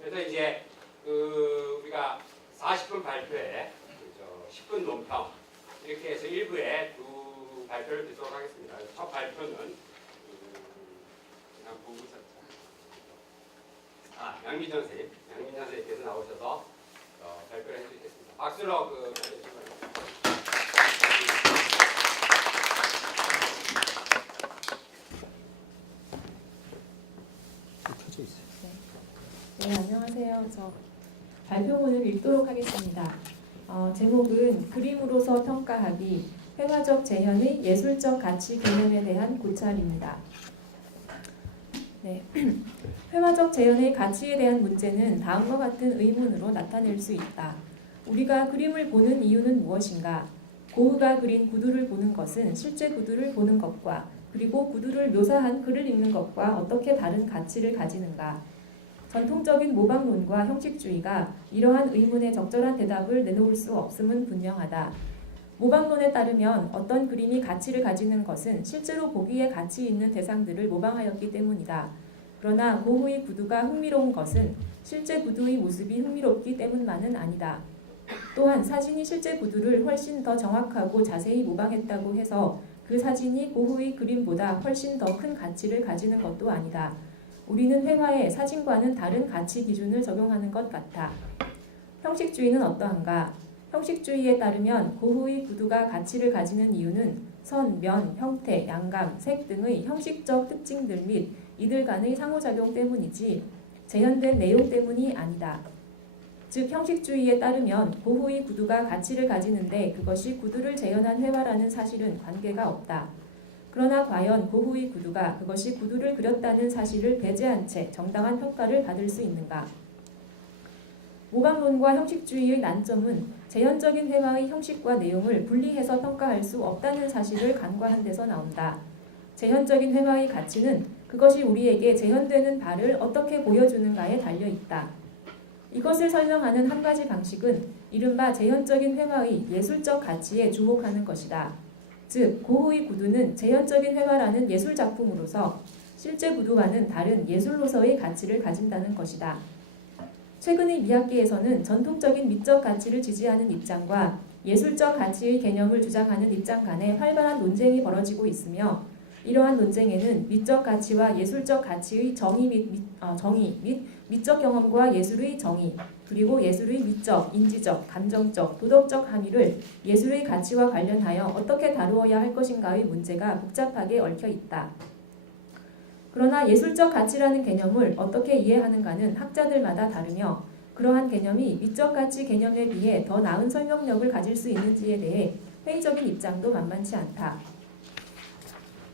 그래서 이제 우리가 40분 발표에 10분 논평 이렇게 해서 1부에 두 발표를 듣도록 하겠습니다. 첫 발표는 그냥 보고서 양민정 선생님께서 나오셔서 발표를 해주시겠습니다. 박수로 네, 안녕하세요. 저 발표문을 읽도록 하겠습니다. 제목은 그림으로서 평가하기, 회화적 재현의 예술적 가치 개념에 대한 고찰입니다. 네. 회화적 재현의 가치에 대한 문제는 다음과 같은 의문으로 나타낼 수 있다. 우리가 그림을 보는 이유는 무엇인가? 고흐가 그린 구두를 보는 것은 실제 구두를 보는 것과 그리고 구두를 묘사한 글을 읽는 것과 어떻게 다른 가치를 가지는가? 전통적인 모방론과 형식주의가 이러한 의문에 적절한 대답을 내놓을 수 없음은 분명하다. 모방론에 따르면 어떤 그림이 가치를 가지는 것은 실제로 보기에 가치 있는 대상들을 모방하였기 때문이다. 그러나 고흐의 구두가 흥미로운 것은 실제 구두의 모습이 흥미롭기 때문만은 아니다. 또한 사진이 실제 구두를 훨씬 더 정확하고 자세히 모방했다고 해서 그 사진이 고흐의 그림보다 훨씬 더 큰 가치를 가지는 것도 아니다. 우리는 회화에 사진과는 다른 가치 기준을 적용하는 것 같아. 형식주의는 어떠한가? 형식주의에 따르면 고흐의 구두가 가치를 가지는 이유는 선, 면, 형태, 양감, 색 등의 형식적 특징들 및 이들 간의 상호작용 때문이지 재현된 내용 때문이 아니다. 즉 형식주의에 따르면 고흐의 구두가 가치를 가지는데 그것이 구두를 재현한 회화라는 사실은 관계가 없다. 그러나 과연 고흐의 구두가 그것이 구두를 그렸다는 사실을 배제한 채 정당한 평가를 받을 수 있는가? 모방론과 형식주의의 난점은 재현적인 회화의 형식과 내용을 분리해서 평가할 수 없다는 사실을 간과한 데서 나온다. 재현적인 회화의 가치는 그것이 우리에게 재현되는 바를 어떻게 보여주는가에 달려있다. 이것을 설명하는 한 가지 방식은 이른바 재현적인 회화의 예술적 가치에 주목하는 것이다. 즉, 고흐의 구두는 재현적인 회화라는 예술작품으로서 실제 구두와는 다른 예술로서의 가치를 가진다는 것이다. 최근의 미학계에서는 전통적인 미적 가치를 지지하는 입장과 예술적 가치의 개념을 주장하는 입장 간에 활발한 논쟁이 벌어지고 있으며 이러한 논쟁에는 미적 가치와 예술적 가치의 정의 및 미적 경험과 예술의 정의, 그리고 예술의 미적, 인지적, 감정적, 도덕적 함의를 예술의 가치와 관련하여 어떻게 다루어야 할 것인가의 문제가 복잡하게 얽혀 있다. 그러나 예술적 가치라는 개념을 어떻게 이해하는가는 학자들마다 다르며 그러한 개념이 미적 가치 개념에 비해 더 나은 설명력을 가질 수 있는지에 대해 회의적인 입장도 만만치 않다.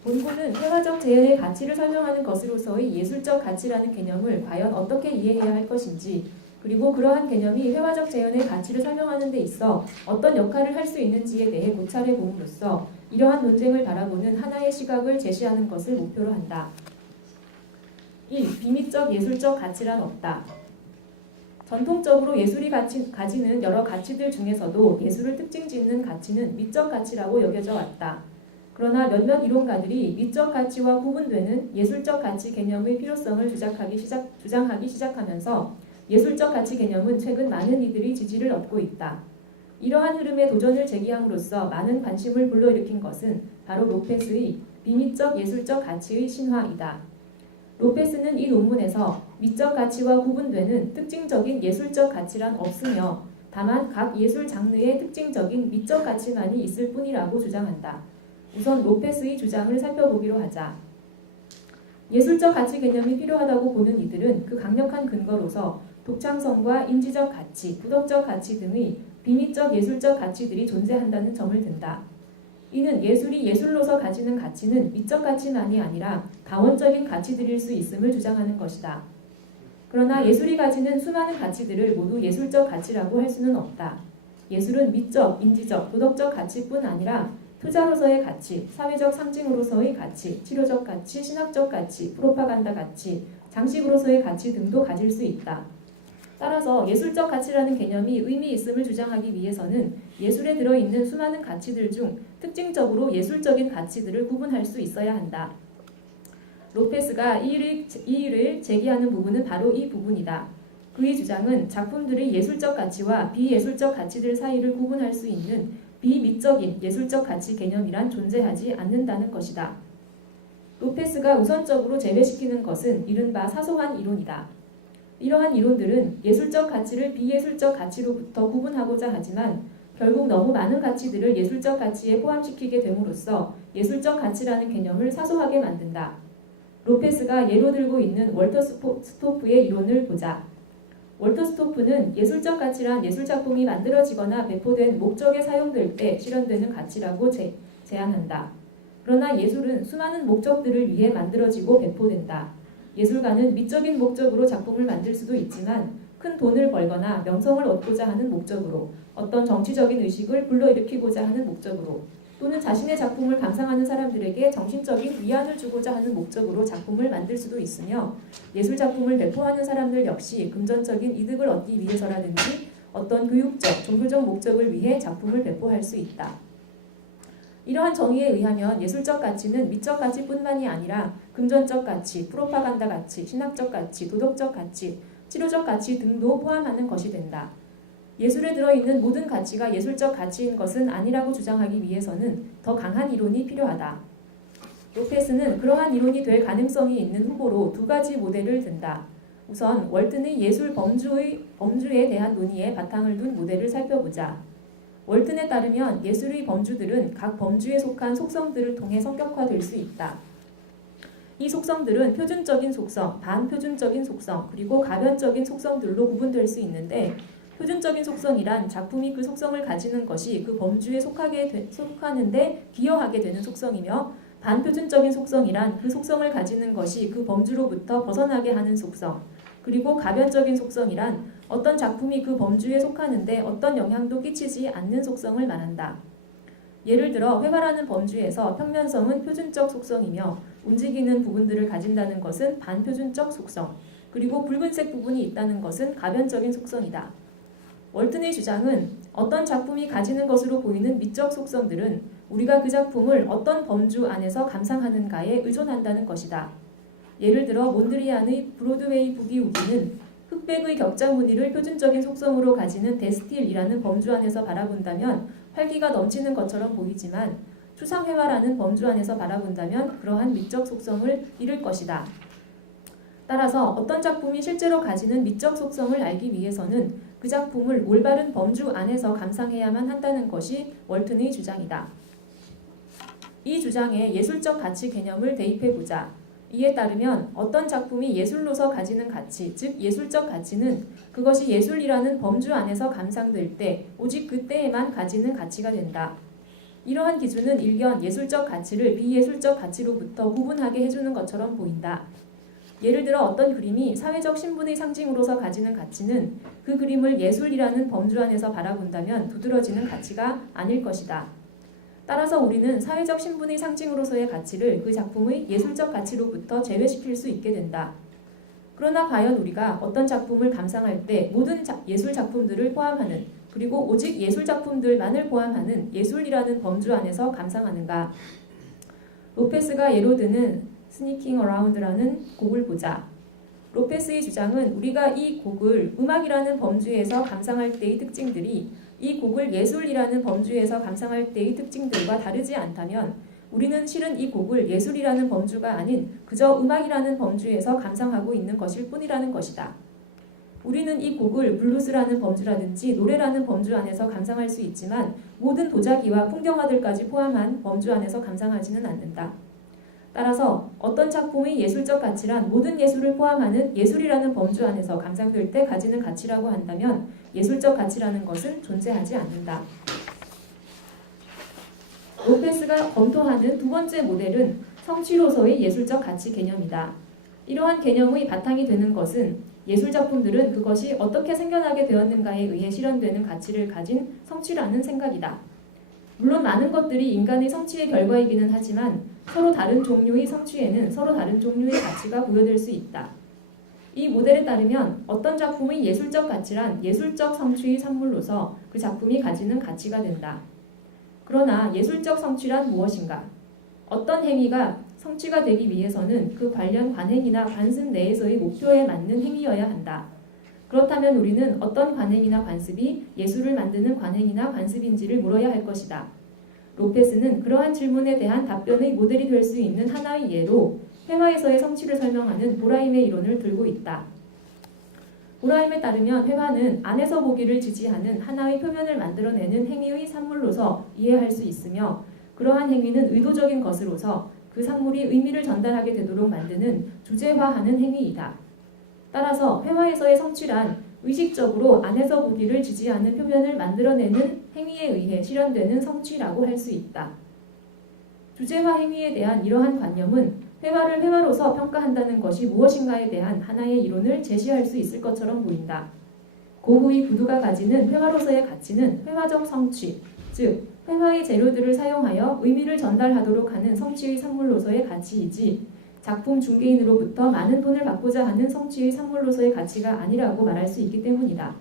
본문은 회화적 재현의 가치를 설명하는 것으로서의 예술적 가치라는 개념을 과연 어떻게 이해해야 할 것인지 그리고 그러한 개념이 회화적 재현의 가치를 설명하는 데 있어 어떤 역할을 할 수 있는지에 대해 고찰해 봄으로써 이러한 논쟁을 바라보는 하나의 시각을 제시하는 것을 목표로 한다. 1. 비미적 예술적 가치란 없다. 전통적으로 예술이 가지는 여러 가치들 중에서도 예술을 특징 짓는 가치는 미적 가치라고 여겨져 왔다. 그러나 몇몇 이론가들이 미적 가치와 구분되는 예술적 가치 개념의 필요성을 주장하기 시작하면서 예술적 가치 개념은 최근 많은 이들의 지지를 얻고 있다. 이러한 흐름에 도전을 제기함으로써 많은 관심을 불러일으킨 것은 바로 로페스의 비미적 예술적 가치의 신화이다. 로페스는 이 논문에서 미적 가치와 구분되는 특징적인 예술적 가치란 없으며 다만 각 예술 장르의 특징적인 미적 가치만이 있을 뿐이라고 주장한다. 우선 로페스의 주장을 살펴보기로 하자. 예술적 가치 개념이 필요하다고 보는 이들은 그 강력한 근거로서 독창성과 인지적 가치, 도덕적 가치 등의 비미적 예술적 가치들이 존재한다는 점을 든다. 이는 예술이 예술로서 가지는 가치는 미적 가치만이 아니라 다원적인 가치들일 수 있음을 주장하는 것이다. 그러나 예술이 가지는 수많은 가치들을 모두 예술적 가치라고 할 수는 없다. 예술은 미적, 인지적, 도덕적 가치뿐 아니라 투자로서의 가치, 사회적 상징으로서의 가치, 치료적 가치, 신학적 가치, 프로파간다 가치, 장식으로서의 가치 등도 가질 수 있다. 따라서 예술적 가치라는 개념이 의미 있음을 주장하기 위해서는 예술에 들어있는 수많은 가치들 중 특징적으로 예술적인 가치들을 구분할 수 있어야 한다. 로페스가 이 일을 제기하는 부분은 바로 이 부분이다. 그의 주장은 작품들의 예술적 가치와 비예술적 가치들 사이를 구분할 수 있는 비미적인 예술적 가치 개념이란 존재하지 않는다는 것이다. 로페스가 우선적으로 제외시키는 것은 이른바 사소한 이론이다. 이러한 이론들은 예술적 가치를 비예술적 가치로부터 구분하고자 하지만 결국 너무 많은 가치들을 예술적 가치에 포함시키게 됨으로써 예술적 가치라는 개념을 사소하게 만든다. 로페스가 예로 들고 있는 월터 스토프의 이론을 보자. 월터 스토프는 예술적 가치란 예술작품이 만들어지거나 배포된 목적에 사용될 때 실현되는 가치라고 제안한다. 그러나 예술은 수많은 목적들을 위해 만들어지고 배포된다. 예술가는 미적인 목적으로 작품을 만들 수도 있지만 큰 돈을 벌거나 명성을 얻고자 하는 목적으로, 어떤 정치적인 의식을 불러일으키고자 하는 목적으로, 또는 자신의 작품을 감상하는 사람들에게 정신적인 위안을 주고자 하는 목적으로 작품을 만들 수도 있으며, 예술작품을 배포하는 사람들 역시 금전적인 이득을 얻기 위해서라든지 어떤 교육적, 종교적 목적을 위해 작품을 배포할 수 있다. 이러한 정의에 의하면 예술적 가치는 미적 가치뿐만이 아니라 금전적 가치, 프로파간다 가치, 신학적 가치, 도덕적 가치, 치료적 가치 등도 포함하는 것이 된다. 예술에 들어있는 모든 가치가 예술적 가치인 것은 아니라고 주장하기 위해서는 더 강한 이론이 필요하다. 로페스는 그러한 이론이 될 가능성이 있는 후보로 두 가지 모델을 든다. 우선 월튼의 예술 범주에 대한 논의에 바탕을 둔 모델을 살펴보자. 월튼에 따르면 예술의 범주들은 각 범주에 속한 속성들을 통해 성격화될 수 있다. 이 속성들은 표준적인 속성, 반표준적인 속성, 그리고 가변적인 속성들로 구분될 수 있는데, 표준적인 속성이란 작품이 그 속성을 가지는 것이 그 범주에 속하는데 기여하게 되는 속성이며, 반표준적인 속성이란 그 속성을 가지는 것이 그 범주로부터 벗어나게 하는 속성, 그리고 가변적인 속성이란 어떤 작품이 그 범주에 속하는데 어떤 영향도 끼치지 않는 속성을 말한다. 예를 들어 회화라는 범주에서 평면성은 표준적 속성이며 움직이는 부분들을 가진다는 것은 반표준적 속성, 그리고 붉은색 부분이 있다는 것은 가변적인 속성이다. 월튼의 주장은 어떤 작품이 가지는 것으로 보이는 미적 속성들은 우리가 그 작품을 어떤 범주 안에서 감상하는가에 의존한다는 것이다. 예를 들어 몬드리안의 브로드웨이 부기우기는 흑백의 격자 무늬를 표준적인 속성으로 가지는 데스틸이라는 범주 안에서 바라본다면 활기가 넘치는 것처럼 보이지만 추상회화라는 범주 안에서 바라본다면 그러한 미적 속성을 잃을 것이다. 따라서 어떤 작품이 실제로 가지는 미적 속성을 알기 위해서는 그 작품을 올바른 범주 안에서 감상해야만 한다는 것이 월튼의 주장이다. 이 주장에 예술적 가치 개념을 대입해보자. 이에 따르면 어떤 작품이 예술로서 가지는 가치, 즉 예술적 가치는 그것이 예술이라는 범주 안에서 감상될 때 오직 그때에만 가지는 가치가 된다. 이러한 기준은 일견 예술적 가치를 비예술적 가치로부터 구분하게 해주는 것처럼 보인다. 예를 들어 어떤 그림이 사회적 신분의 상징으로서 가지는 가치는 그 그림을 예술이라는 범주 안에서 바라본다면 두드러지는 가치가 아닐 것이다. 따라서 우리는 사회적 신분의 상징으로서의 가치를 그 작품의 예술적 가치로부터 제외시킬 수 있게 된다. 그러나 과연 우리가 어떤 작품을 감상할 때 모든 예술 작품들을 포함하는, 그리고 오직 예술 작품들만을 포함하는 예술이라는 범주 안에서 감상하는가? 로페스가 예로 드는 스니킹 어라운드라는 곡을 보자. 로페스의 주장은 우리가 이 곡을 음악이라는 범주에서 감상할 때의 특징들이 이 곡을 예술이라는 범주에서 감상할 때의 특징들과 다르지 않다면 우리는 실은 이 곡을 예술이라는 범주가 아닌 그저 음악이라는 범주에서 감상하고 있는 것일 뿐이라는 것이다. 우리는 이 곡을 블루스라는 범주라든지 노래라는 범주 안에서 감상할 수 있지만 모든 도자기와 풍경화들까지 포함한 범주 안에서 감상하지는 않는다. 따라서 어떤 작품의 예술적 가치란 모든 예술을 포함하는 예술이라는 범주 안에서 감상될 때 가지는 가치라고 한다면 예술적 가치라는 것은 존재하지 않는다. 로페스가 검토하는 두 번째 모델은 성취로서의 예술적 가치 개념이다. 이러한 개념의 바탕이 되는 것은 예술작품들은 그것이 어떻게 생겨나게 되었는가에 의해 실현되는 가치를 가진 성취라는 생각이다. 물론 많은 것들이 인간의 성취의 결과이기는 하지만 서로 다른 종류의 성취에는 서로 다른 종류의 가치가 부여될 수 있다. 이 모델에 따르면 어떤 작품의 예술적 가치란 예술적 성취의 산물로서 그 작품이 가지는 가치가 된다. 그러나 예술적 성취란 무엇인가? 어떤 행위가 성취가 되기 위해서는 그 관련 관행이나 관습 내에서의 목표에 맞는 행위여야 한다. 그렇다면 우리는 어떤 관행이나 관습이 예술을 만드는 관행이나 관습인지를 물어야 할 것이다. 로페스는 그러한 질문에 대한 답변의 모델이 될 수 있는 하나의 예로 회화에서의 성취를 설명하는 보라임의 이론을 들고 있다. 보라임에 따르면 회화는 안에서 보기를 지지하는 하나의 표면을 만들어내는 행위의 산물로서 이해할 수 있으며 그러한 행위는 의도적인 것으로서 그 산물이 의미를 전달하게 되도록 만드는 주제화하는 행위이다. 따라서 회화에서의 성취란 의식적으로 안에서 보기를 지지하는 표면을 만들어내는 행위에 의해 실현되는 성취라고 할 수 있다. 주제화 행위에 대한 이러한 관념은 회화를 회화로서 평가한다는 것이 무엇인가에 대한 하나의 이론을 제시할 수 있을 것처럼 보인다. 고흐의 구두가 가지는 회화로서의 가치는 회화적 성취, 즉 회화의 재료들을 사용하여 의미를 전달하도록 하는 성취의 산물로서의 가치이지 작품 중개인으로부터 많은 돈을 받고자 하는 성취의 산물로서의 가치가 아니라고 말할 수 있기 때문이다.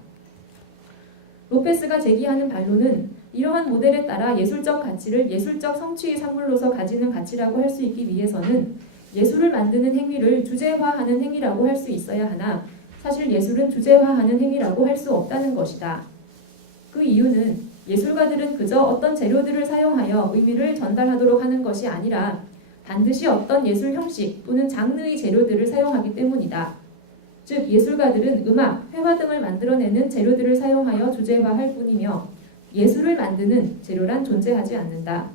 로페스가 제기하는 반론은 이러한 모델에 따라 예술적 가치를 예술적 성취의 산물로서 가지는 가치라고 할 수 있기 위해서는 예술을 만드는 행위를 주제화하는 행위라고 할 수 있어야 하나 사실 예술은 주제화하는 행위라고 할 수 없다는 것이다. 그 이유는 예술가들은 그저 어떤 재료들을 사용하여 의미를 전달하도록 하는 것이 아니라 반드시 어떤 예술 형식 또는 장르의 재료들을 사용하기 때문이다. 즉 예술가들은 음악, 회화 등을 만들어내는 재료들을 사용하여 주제화할 뿐이며 예술을 만드는 재료란 존재하지 않는다.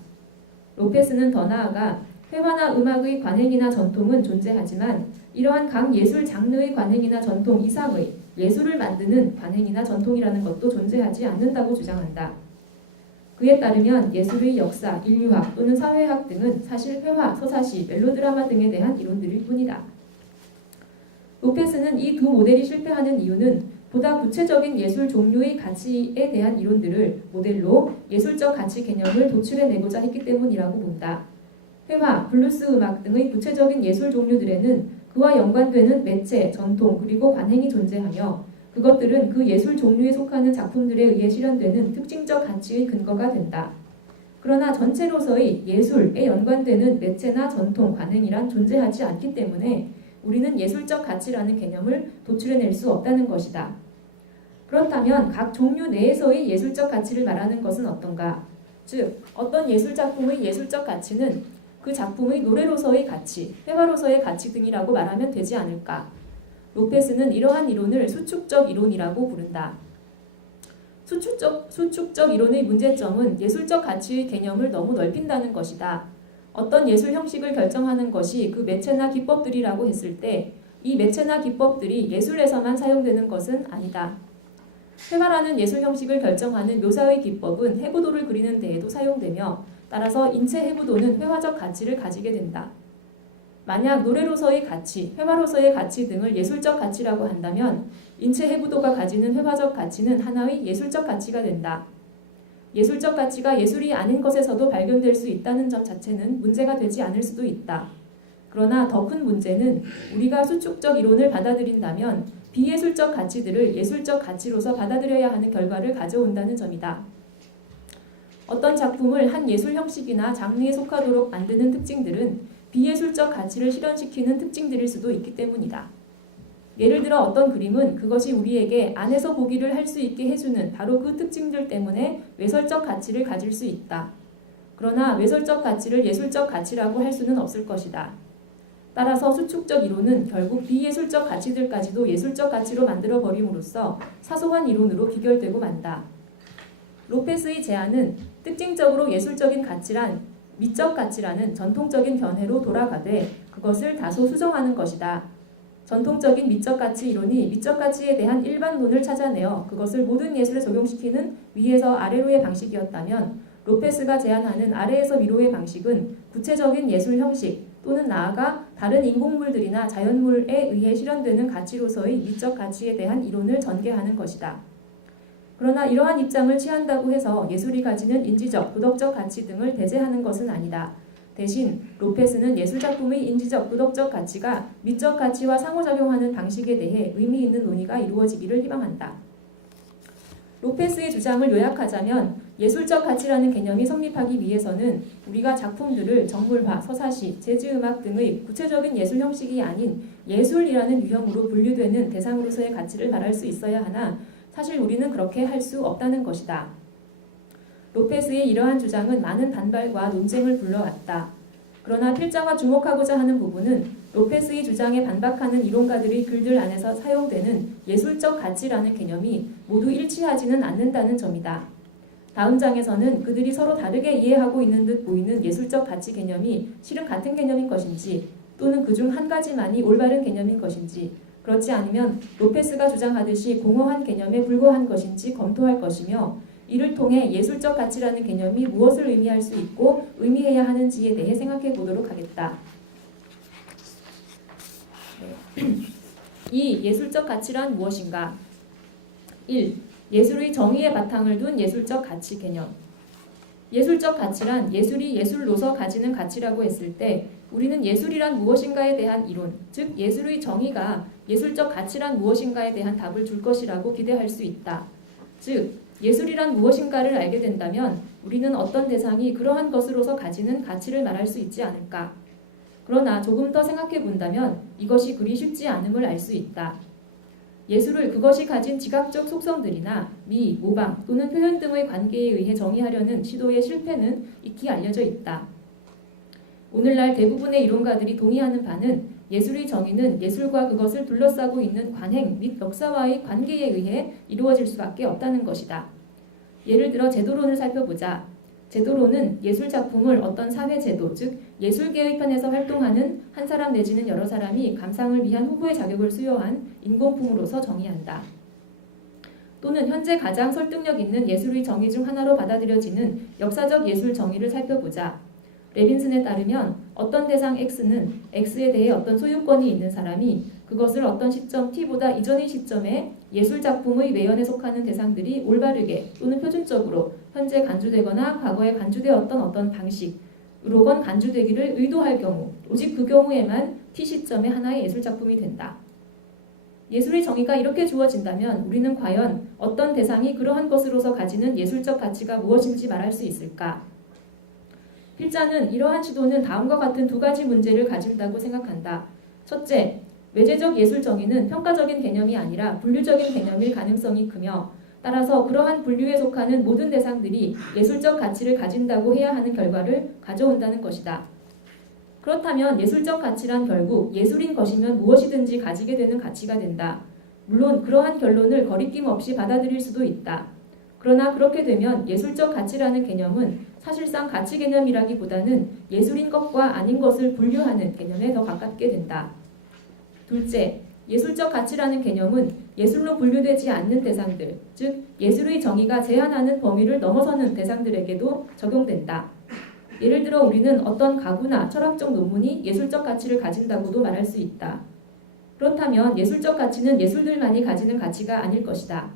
로페스는 더 나아가 회화나 음악의 관행이나 전통은 존재하지만 이러한 각 예술 장르의 관행이나 전통 이상의 예술을 만드는 관행이나 전통이라는 것도 존재하지 않는다고 주장한다. 그에 따르면 예술의 역사, 인류학 또는 사회학 등은 사실 회화, 서사시, 멜로드라마 등에 대한 이론들일 뿐이다. 로페스는 이 두 모델이 실패하는 이유는 보다 구체적인 예술 종류의 가치에 대한 이론들을 모델로 예술적 가치 개념을 도출해내고자 했기 때문이라고 본다. 회화, 블루스 음악 등의 구체적인 예술 종류들에는 그와 연관되는 매체, 전통, 그리고 관행이 존재하며 그것들은 그 예술 종류에 속하는 작품들에 의해 실현되는 특징적 가치의 근거가 된다. 그러나 전체로서의 예술에 연관되는 매체나 전통, 관행이란 존재하지 않기 때문에 우리는 예술적 가치라는 개념을 도출해낼 수 없다는 것이다. 그렇다면 각 종류 내에서의 예술적 가치를 말하는 것은 어떤가? 즉, 어떤 예술 작품의 예술적 가치는 그 작품의 노래로서의 가치, 회화로서의 가치 등이라고 말하면 되지 않을까? 로페스는 이러한 이론을 수축적 이론이라고 부른다. 수축적 이론의 문제점은 예술적 가치의 개념을 너무 넓힌다는 것이다. 어떤 예술 형식을 결정하는 것이 그 매체나 기법들이라고 했을 때 이 매체나 기법들이 예술에서만 사용되는 것은 아니다. 회화라는 예술 형식을 결정하는 묘사의 기법은 해부도를 그리는 데에도 사용되며 따라서 인체 해부도는 회화적 가치를 가지게 된다. 만약 노래로서의 가치, 회화로서의 가치 등을 예술적 가치라고 한다면 인체 해부도가 가지는 회화적 가치는 하나의 예술적 가치가 된다. 예술적 가치가 예술이 아닌 것에서도 발견될 수 있다는 점 자체는 문제가 되지 않을 수도 있다. 그러나 더 큰 문제는 우리가 수축적 이론을 받아들인다면 비예술적 가치들을 예술적 가치로서 받아들여야 하는 결과를 가져온다는 점이다. 어떤 작품을 한 예술 형식이나 장르에 속하도록 만드는 특징들은 비예술적 가치를 실현시키는 특징들일 수도 있기 때문이다. 예를 들어 어떤 그림은 그것이 우리에게 안에서 보기를 할 수 있게 해주는 바로 그 특징들 때문에 외설적 가치를 가질 수 있다. 그러나 외설적 가치를 예술적 가치라고 할 수는 없을 것이다. 따라서 수축적 이론은 결국 비예술적 가치들까지도 예술적 가치로 만들어버림으로써 사소한 이론으로 귀결되고 만다. 로페스의 제안은 특징적으로 예술적인 가치란 미적 가치라는 전통적인 견해로 돌아가되 그것을 다소 수정하는 것이다. 전통적인 미적 가치 이론이 미적 가치에 대한 일반론을 찾아내어 그것을 모든 예술에 적용시키는 위에서 아래로의 방식이었다면 로페스가 제안하는 아래에서 위로의 방식은 구체적인 예술 형식 또는 나아가 다른 인공물들이나 자연물에 의해 실현되는 가치로서의 미적 가치에 대한 이론을 전개하는 것이다. 그러나 이러한 입장을 취한다고 해서 예술이 가지는 인지적, 도덕적 가치 등을 배제하는 것은 아니다. 대신 로페스는 예술작품의 인지적, 도덕적 가치가 미적 가치와 상호작용하는 방식에 대해 의미 있는 논의가 이루어지기를 희망한다. 로페스의 주장을 요약하자면 예술적 가치라는 개념이 성립하기 위해서는 우리가 작품들을 정물화, 서사시, 재즈음악 등의 구체적인 예술 형식이 아닌 예술이라는 유형으로 분류되는 대상으로서의 가치를 말할 수 있어야 하나 사실 우리는 그렇게 할 수 없다는 것이다. 로페스의 이러한 주장은 많은 반발과 논쟁을 불러왔다. 그러나 필자가 주목하고자 하는 부분은 로페스의 주장에 반박하는 이론가들의 글들 안에서 사용되는 예술적 가치라는 개념이 모두 일치하지는 않는다는 점이다. 다음 장에서는 그들이 서로 다르게 이해하고 있는 듯 보이는 예술적 가치 개념이 실은 같은 개념인 것인지 또는 그중 한 가지만이 올바른 개념인 것인지 그렇지 않으면 로페스가 주장하듯이 공허한 개념에 불과한 것인지 검토할 것이며 이를 통해 예술적 가치라는 개념이 무엇을 의미할 수 있고 의미해야 하는지에 대해 생각해 보도록 하겠다. 이 예술적 가치란 무엇인가? 1. 예술의 정의의 바탕을 둔 예술적 가치 개념. 예술적 가치란 예술이 예술로서 가지는 가치라고 했을 때 우리는 예술이란 무엇인가에 대한 이론, 즉 예술의 정의가 예술적 가치란 무엇인가에 대한 답을 줄 것이라고 기대할 수 있다. 즉 예술이란 무엇인가를 알게 된다면 우리는 어떤 대상이 그러한 것으로서 가지는 가치를 말할 수 있지 않을까. 그러나 조금 더 생각해 본다면 이것이 그리 쉽지 않음을 알 수 있다. 예술을 그것이 가진 지각적 속성들이나 미, 모방 또는 표현 등의 관계에 의해 정의하려는 시도의 실패는 익히 알려져 있다. 오늘날 대부분의 이론가들이 동의하는 바는 예술의 정의는 예술과 그것을 둘러싸고 있는 관행 및 역사와의 관계에 의해 이루어질 수밖에 없다는 것이다. 예를 들어 제도론을 살펴보자. 제도론은 예술 작품을 어떤 사회 제도, 즉 예술계의 편에서 활동하는 한 사람 내지는 여러 사람이 감상을 위한 후보의 자격을 수여한 인공품으로서 정의한다. 또는 현재 가장 설득력 있는 예술의 정의 중 하나로 받아들여지는 역사적 예술 정의를 살펴보자. 레빈슨에 따르면 어떤 대상 X는 X에 대해 어떤 소유권이 있는 사람이 그것을 어떤 시점 T보다 이전의 시점에 예술 작품의 외연에 속하는 대상들이 올바르게 또는 표준적으로 현재 간주되거나 과거에 간주되었던 어떤 방식으로건 간주되기를 의도할 경우 오직 그 경우에만 T 시점에 하나의 예술 작품이 된다. 예술의 정의가 이렇게 주어진다면 우리는 과연 어떤 대상이 그러한 것으로서 가지는 예술적 가치가 무엇인지 말할 수 있을까? 필자는 이러한 시도는 다음과 같은 두 가지 문제를 가진다고 생각한다. 첫째, 외재적 예술 정의는 평가적인 개념이 아니라 분류적인 개념일 가능성이 크며 따라서 그러한 분류에 속하는 모든 대상들이 예술적 가치를 가진다고 해야 하는 결과를 가져온다는 것이다. 그렇다면 예술적 가치란 결국 예술인 것이면 무엇이든지 가지게 되는 가치가 된다. 물론 그러한 결론을 거리낌 없이 받아들일 수도 있다. 그러나 그렇게 되면 예술적 가치라는 개념은 사실상 가치 개념이라기보다는 예술인 것과 아닌 것을 분류하는 개념에 더 가깝게 된다. 둘째, 예술적 가치라는 개념은 예술로 분류되지 않는 대상들, 즉 예술의 정의가 제한하는 범위를 넘어서는 대상들에게도 적용된다. 예를 들어 우리는 어떤 가구나 철학적 논문이 예술적 가치를 가진다고도 말할 수 있다. 그렇다면 예술적 가치는 예술들만이 가지는 가치가 아닐 것이다.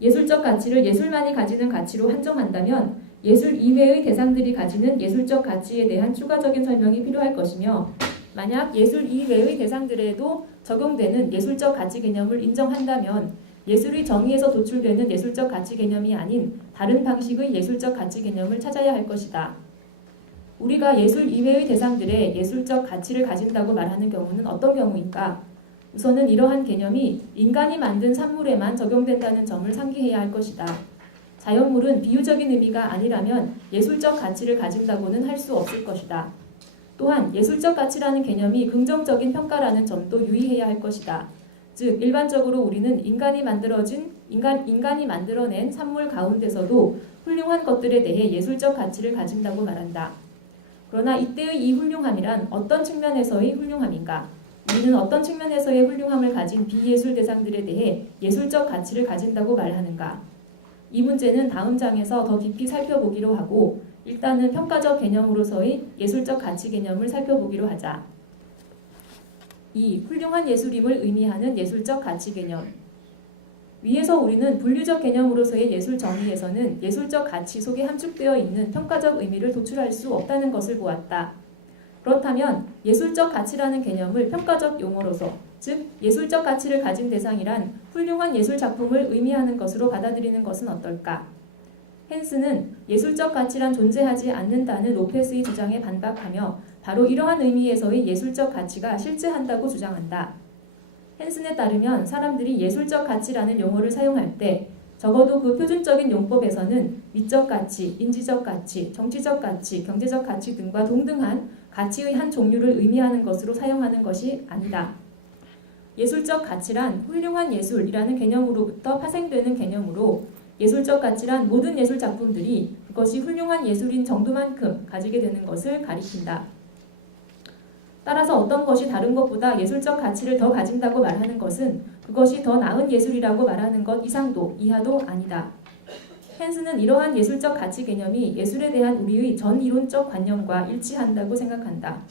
예술적 가치를 예술만이 가지는 가치로 한정한다면 예술 이외의 대상들이 가지는 예술적 가치에 대한 추가적인 설명이 필요할 것이며 만약 예술 이외의 대상들에도 적용되는 예술적 가치 개념을 인정한다면 예술의 정의에서 도출되는 예술적 가치 개념이 아닌 다른 방식의 예술적 가치 개념을 찾아야 할 것이다. 우리가 예술 이외의 대상들의 예술적 가치를 가진다고 말하는 경우는 어떤 경우인가? 우선은 이러한 개념이 인간이 만든 산물에만 적용된다는 점을 상기해야 할 것이다. 자연물은 비유적인 의미가 아니라면 예술적 가치를 가진다고는 할 수 없을 것이다. 또한 예술적 가치라는 개념이 긍정적인 평가라는 점도 유의해야 할 것이다. 즉 일반적으로 우리는 인간이 만들어낸 산물 가운데서도 훌륭한 것들에 대해 예술적 가치를 가진다고 말한다. 그러나 이때의 이 훌륭함이란 어떤 측면에서의 훌륭함인가? 우리는 어떤 측면에서의 훌륭함을 가진 비예술 대상들에 대해 예술적 가치를 가진다고 말하는가? 이 문제는 다음 장에서 더 깊이 살펴보기로 하고 일단은 평가적 개념으로서의 예술적 가치 개념을 살펴보기로 하자. 2. 훌륭한 예술임을 의미하는 예술적 가치 개념. 위에서 우리는 분류적 개념으로서의 예술 정의에서는 예술적 가치 속에 함축되어 있는 평가적 의미를 도출할 수 없다는 것을 보았다. 그렇다면 예술적 가치라는 개념을 평가적 용어로서 즉 예술적 가치를 가진 대상이란 훌륭한 예술 작품을 의미하는 것으로 받아들이는 것은 어떨까? 헨스는 예술적 가치란 존재하지 않는다는 로페스의 주장에 반박하며 바로 이러한 의미에서의 예술적 가치가 실제한다고 주장한다. 헨슨에 따르면 사람들이 예술적 가치라는 용어를 사용할 때 적어도 그 표준적인 용법에서는 미적 가치, 인지적 가치, 정치적 가치, 경제적 가치 등과 동등한 가치의 한 종류를 의미하는 것으로 사용하는 것이 아니다. 예술적 가치란 훌륭한 예술이라는 개념으로부터 파생되는 개념으로 예술적 가치란 모든 예술 작품들이 그것이 훌륭한 예술인 정도만큼 가지게 되는 것을 가리킨다. 따라서 어떤 것이 다른 것보다 예술적 가치를 더 가진다고 말하는 것은 그것이 더 나은 예술이라고 말하는 것 이상도 이하도 아니다. 헨스는 이러한 예술적 가치 개념이 예술에 대한 우리의 전 이론적 관념과 일치한다고 생각한다.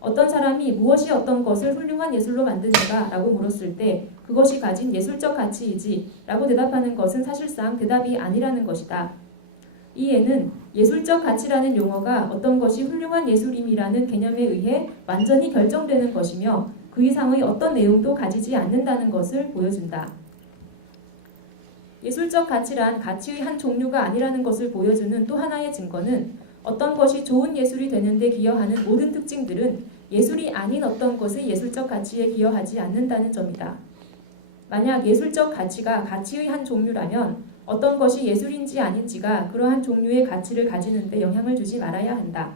어떤 사람이 무엇이 어떤 것을 훌륭한 예술로 만드는가 라고 물었을 때 그것이 가진 예술적 가치이지 라고 대답하는 것은 사실상 대답이 아니라는 것이다. 이에는 예술적 가치라는 용어가 어떤 것이 훌륭한 예술임이라는 개념에 의해 완전히 결정되는 것이며 그 이상의 어떤 내용도 가지지 않는다는 것을 보여준다. 예술적 가치란 가치의 한 종류가 아니라는 것을 보여주는 또 하나의 증거는 어떤 것이 좋은 예술이 되는 데 기여하는 모든 특징들은 예술이 아닌 어떤 것의 예술적 가치에 기여하지 않는다는 점이다. 만약 예술적 가치가 가치의 한 종류라면 어떤 것이 예술인지 아닌지가 그러한 종류의 가치를 가지는 데 영향을 주지 말아야 한다.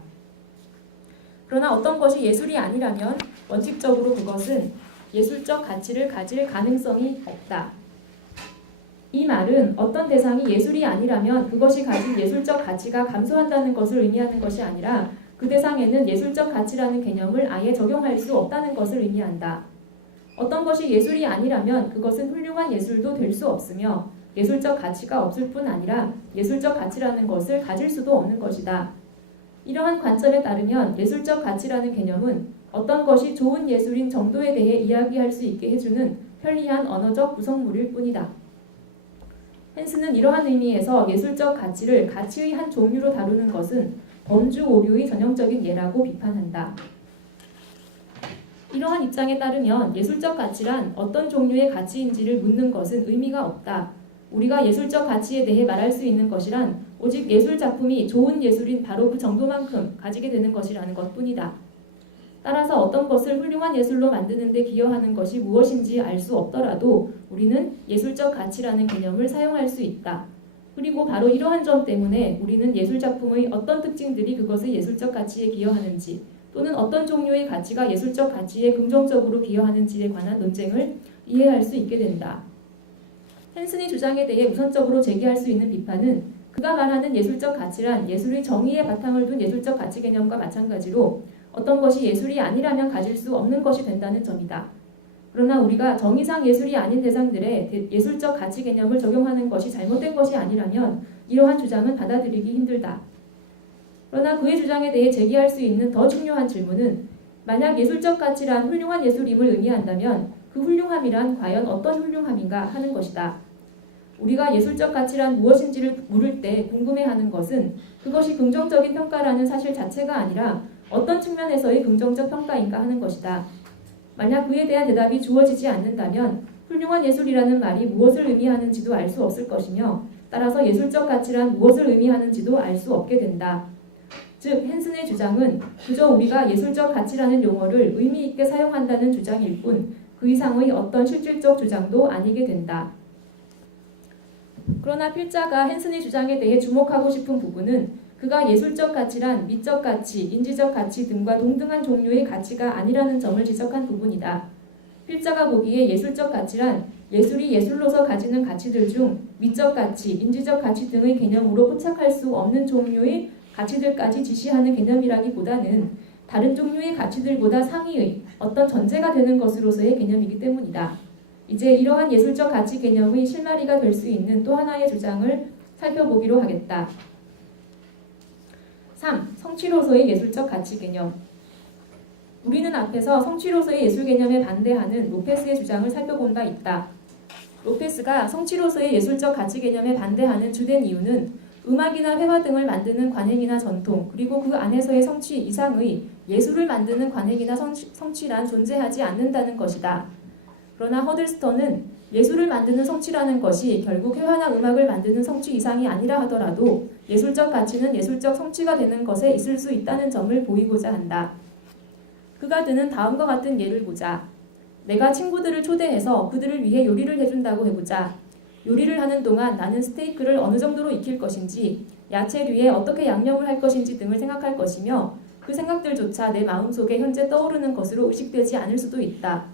그러나 어떤 것이 예술이 아니라면 원칙적으로 그것은 예술적 가치를 가질 가능성이 없다. 이 말은 어떤 대상이 예술이 아니라면 그것이 가진 예술적 가치가 감소한다는 것을 의미하는 것이 아니라 그 대상에는 예술적 가치라는 개념을 아예 적용할 수 없다는 것을 의미한다. 어떤 것이 예술이 아니라면 그것은 훌륭한 예술도 될 수 없으며 예술적 가치가 없을 뿐 아니라 예술적 가치라는 것을 가질 수도 없는 것이다. 이러한 관점에 따르면 예술적 가치라는 개념은 어떤 것이 좋은 예술인 정도에 대해 이야기할 수 있게 해주는 편리한 언어적 구성물일 뿐이다. 헨스는 이러한 의미에서 예술적 가치를 가치의 한 종류로 다루는 것은 범주 오류의 전형적인 예라고 비판한다. 이러한 입장에 따르면 예술적 가치란 어떤 종류의 가치인지를 묻는 것은 의미가 없다. 우리가 예술적 가치에 대해 말할 수 있는 것이란 오직 예술 작품이 좋은 예술인 바로 그 정도만큼 가지게 되는 것이라는 것뿐이다. 따라서 어떤 것을 훌륭한 예술로 만드는 데 기여하는 것이 무엇인지 알 수 없더라도 우리는 예술적 가치라는 개념을 사용할 수 있다. 그리고 바로 이러한 점 때문에 우리는 예술 작품의 어떤 특징들이 그것의 예술적 가치에 기여하는지 또는 어떤 종류의 가치가 예술적 가치에 긍정적으로 기여하는지에 관한 논쟁을 이해할 수 있게 된다. 헨슨의 주장에 대해 우선적으로 제기할 수 있는 비판은 그가 말하는 예술적 가치란 예술의 정의에 바탕을 둔 예술적 가치 개념과 마찬가지로 어떤 것이 예술이 아니라면 가질 수 없는 것이 된다는 점이다. 그러나 우리가 정의상 예술이 아닌 대상들의 예술적 가치 개념을 적용하는 것이 잘못된 것이 아니라면 이러한 주장은 받아들이기 힘들다. 그러나 그의 주장에 대해 제기할 수 있는 더 중요한 질문은 만약 예술적 가치란 훌륭한 예술임을 의미한다면 그 훌륭함이란 과연 어떤 훌륭함인가 하는 것이다. 우리가 예술적 가치란 무엇인지를 물을 때 궁금해하는 것은 그것이 긍정적인 평가라는 사실 자체가 아니라 어떤 측면에서의 긍정적 평가인가 하는 것이다. 만약 그에 대한 대답이 주어지지 않는다면 훌륭한 예술이라는 말이 무엇을 의미하는지도 알 수 없을 것이며 따라서 예술적 가치란 무엇을 의미하는지도 알 수 없게 된다. 즉 헨슨의 주장은 그저 우리가 예술적 가치라는 용어를 의미 있게 사용한다는 주장일 뿐 그 이상의 어떤 실질적 주장도 아니게 된다. 그러나 필자가 헨슨의 주장에 대해 주목하고 싶은 부분은 그가 예술적 가치란 미적 가치, 인지적 가치 등과 동등한 종류의 가치가 아니라는 점을 지적한 부분이다. 필자가 보기에 예술적 가치란 예술이 예술로서 가지는 가치들 중 미적 가치, 인지적 가치 등의 개념으로 포착할 수 없는 종류의 가치들까지 지시하는 개념이라기보다는 다른 종류의 가치들보다 상위의 어떤 전제가 되는 것으로서의 개념이기 때문이다. 이제 이러한 예술적 가치 개념의 실마리가 될 수 있는 또 하나의 주장을 살펴보기로 하겠다. 3. 성취로서의 예술적 가치 개념. 우리는 앞에서 성취로서의 예술 개념에 반대하는 로페스의 주장을 살펴본 바 있다. 로페스가 성취로서의 예술적 가치 개념에 반대하는 주된 이유는 음악이나 회화 등을 만드는 관행이나 전통, 그리고 그 안에서의 성취 이상의 예술을 만드는 관행이나 성취란 존재하지 않는다는 것이다. 그러나 허들스턴은 예술을 만드는 성취라는 것이 결국 회화나 음악을 만드는 성취 이상이 아니라 하더라도 예술적 가치는 예술적 성취가 되는 것에 있을 수 있다는 점을 보이고자 한다. 그가 드는 다음과 같은 예를 보자. 내가 친구들을 초대해서 그들을 위해 요리를 해준다고 해보자. 요리를 하는 동안 나는 스테이크를 어느 정도로 익힐 것인지, 야채류에 어떻게 양념을 할 것인지 등을 생각할 것이며 그 생각들조차 내 마음속에 현재 떠오르는 것으로 의식되지 않을 수도 있다.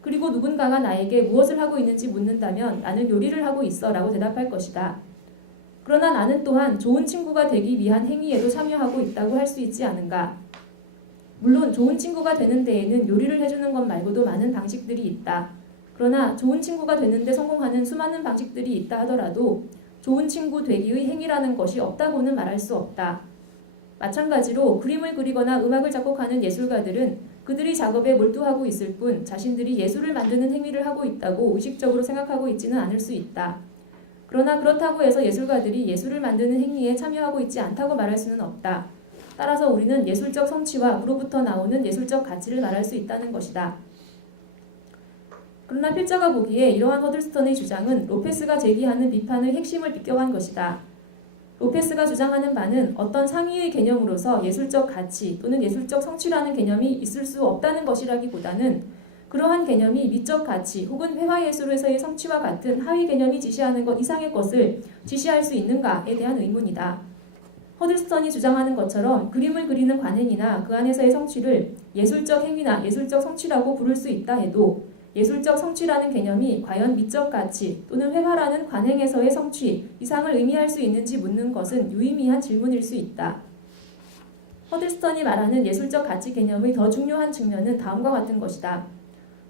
그리고 누군가가 나에게 무엇을 하고 있는지 묻는다면 나는 요리를 하고 있어 라고 대답할 것이다. 그러나 나는 또한 좋은 친구가 되기 위한 행위에도 참여하고 있다고 할 수 있지 않은가? 물론 좋은 친구가 되는 데에는 요리를 해주는 것 말고도 많은 방식들이 있다. 그러나 좋은 친구가 되는데 성공하는 수많은 방식들이 있다 하더라도 좋은 친구 되기의 행위라는 것이 없다고는 말할 수 없다. 마찬가지로 그림을 그리거나 음악을 작곡하는 예술가들은 그들이 작업에 몰두하고 있을 뿐 자신들이 예술을 만드는 행위를 하고 있다고 의식적으로 생각하고 있지는 않을 수 있다. 그러나 그렇다고 해서 예술가들이 예술을 만드는 행위에 참여하고 있지 않다고 말할 수는 없다. 따라서 우리는 예술적 성취와 그로부터 나오는 예술적 가치를 말할 수 있다는 것이다. 그러나 필자가 보기에 이러한 허들스턴의 주장은 로페스가 제기하는 비판의 핵심을 비껴간 것이다. 로페스가 주장하는 바는 어떤 상위의 개념으로서 예술적 가치 또는 예술적 성취라는 개념이 있을 수 없다는 것이라기보다는 그러한 개념이 미적 가치 혹은 회화예술에서의 성취와 같은 하위 개념이 지시하는 것 이상의 것을 지시할 수 있는가에 대한 의문이다. 허들스턴이 주장하는 것처럼 그림을 그리는 관행이나 그 안에서의 성취를 예술적 행위나 예술적 성취라고 부를 수 있다 해도 예술적 성취라는 개념이 과연 미적 가치 또는 회화라는 관행에서의 성취 이상을 의미할 수 있는지 묻는 것은 유의미한 질문일 수 있다. 허들스턴이 말하는 예술적 가치 개념의 더 중요한 측면은 다음과 같은 것이다.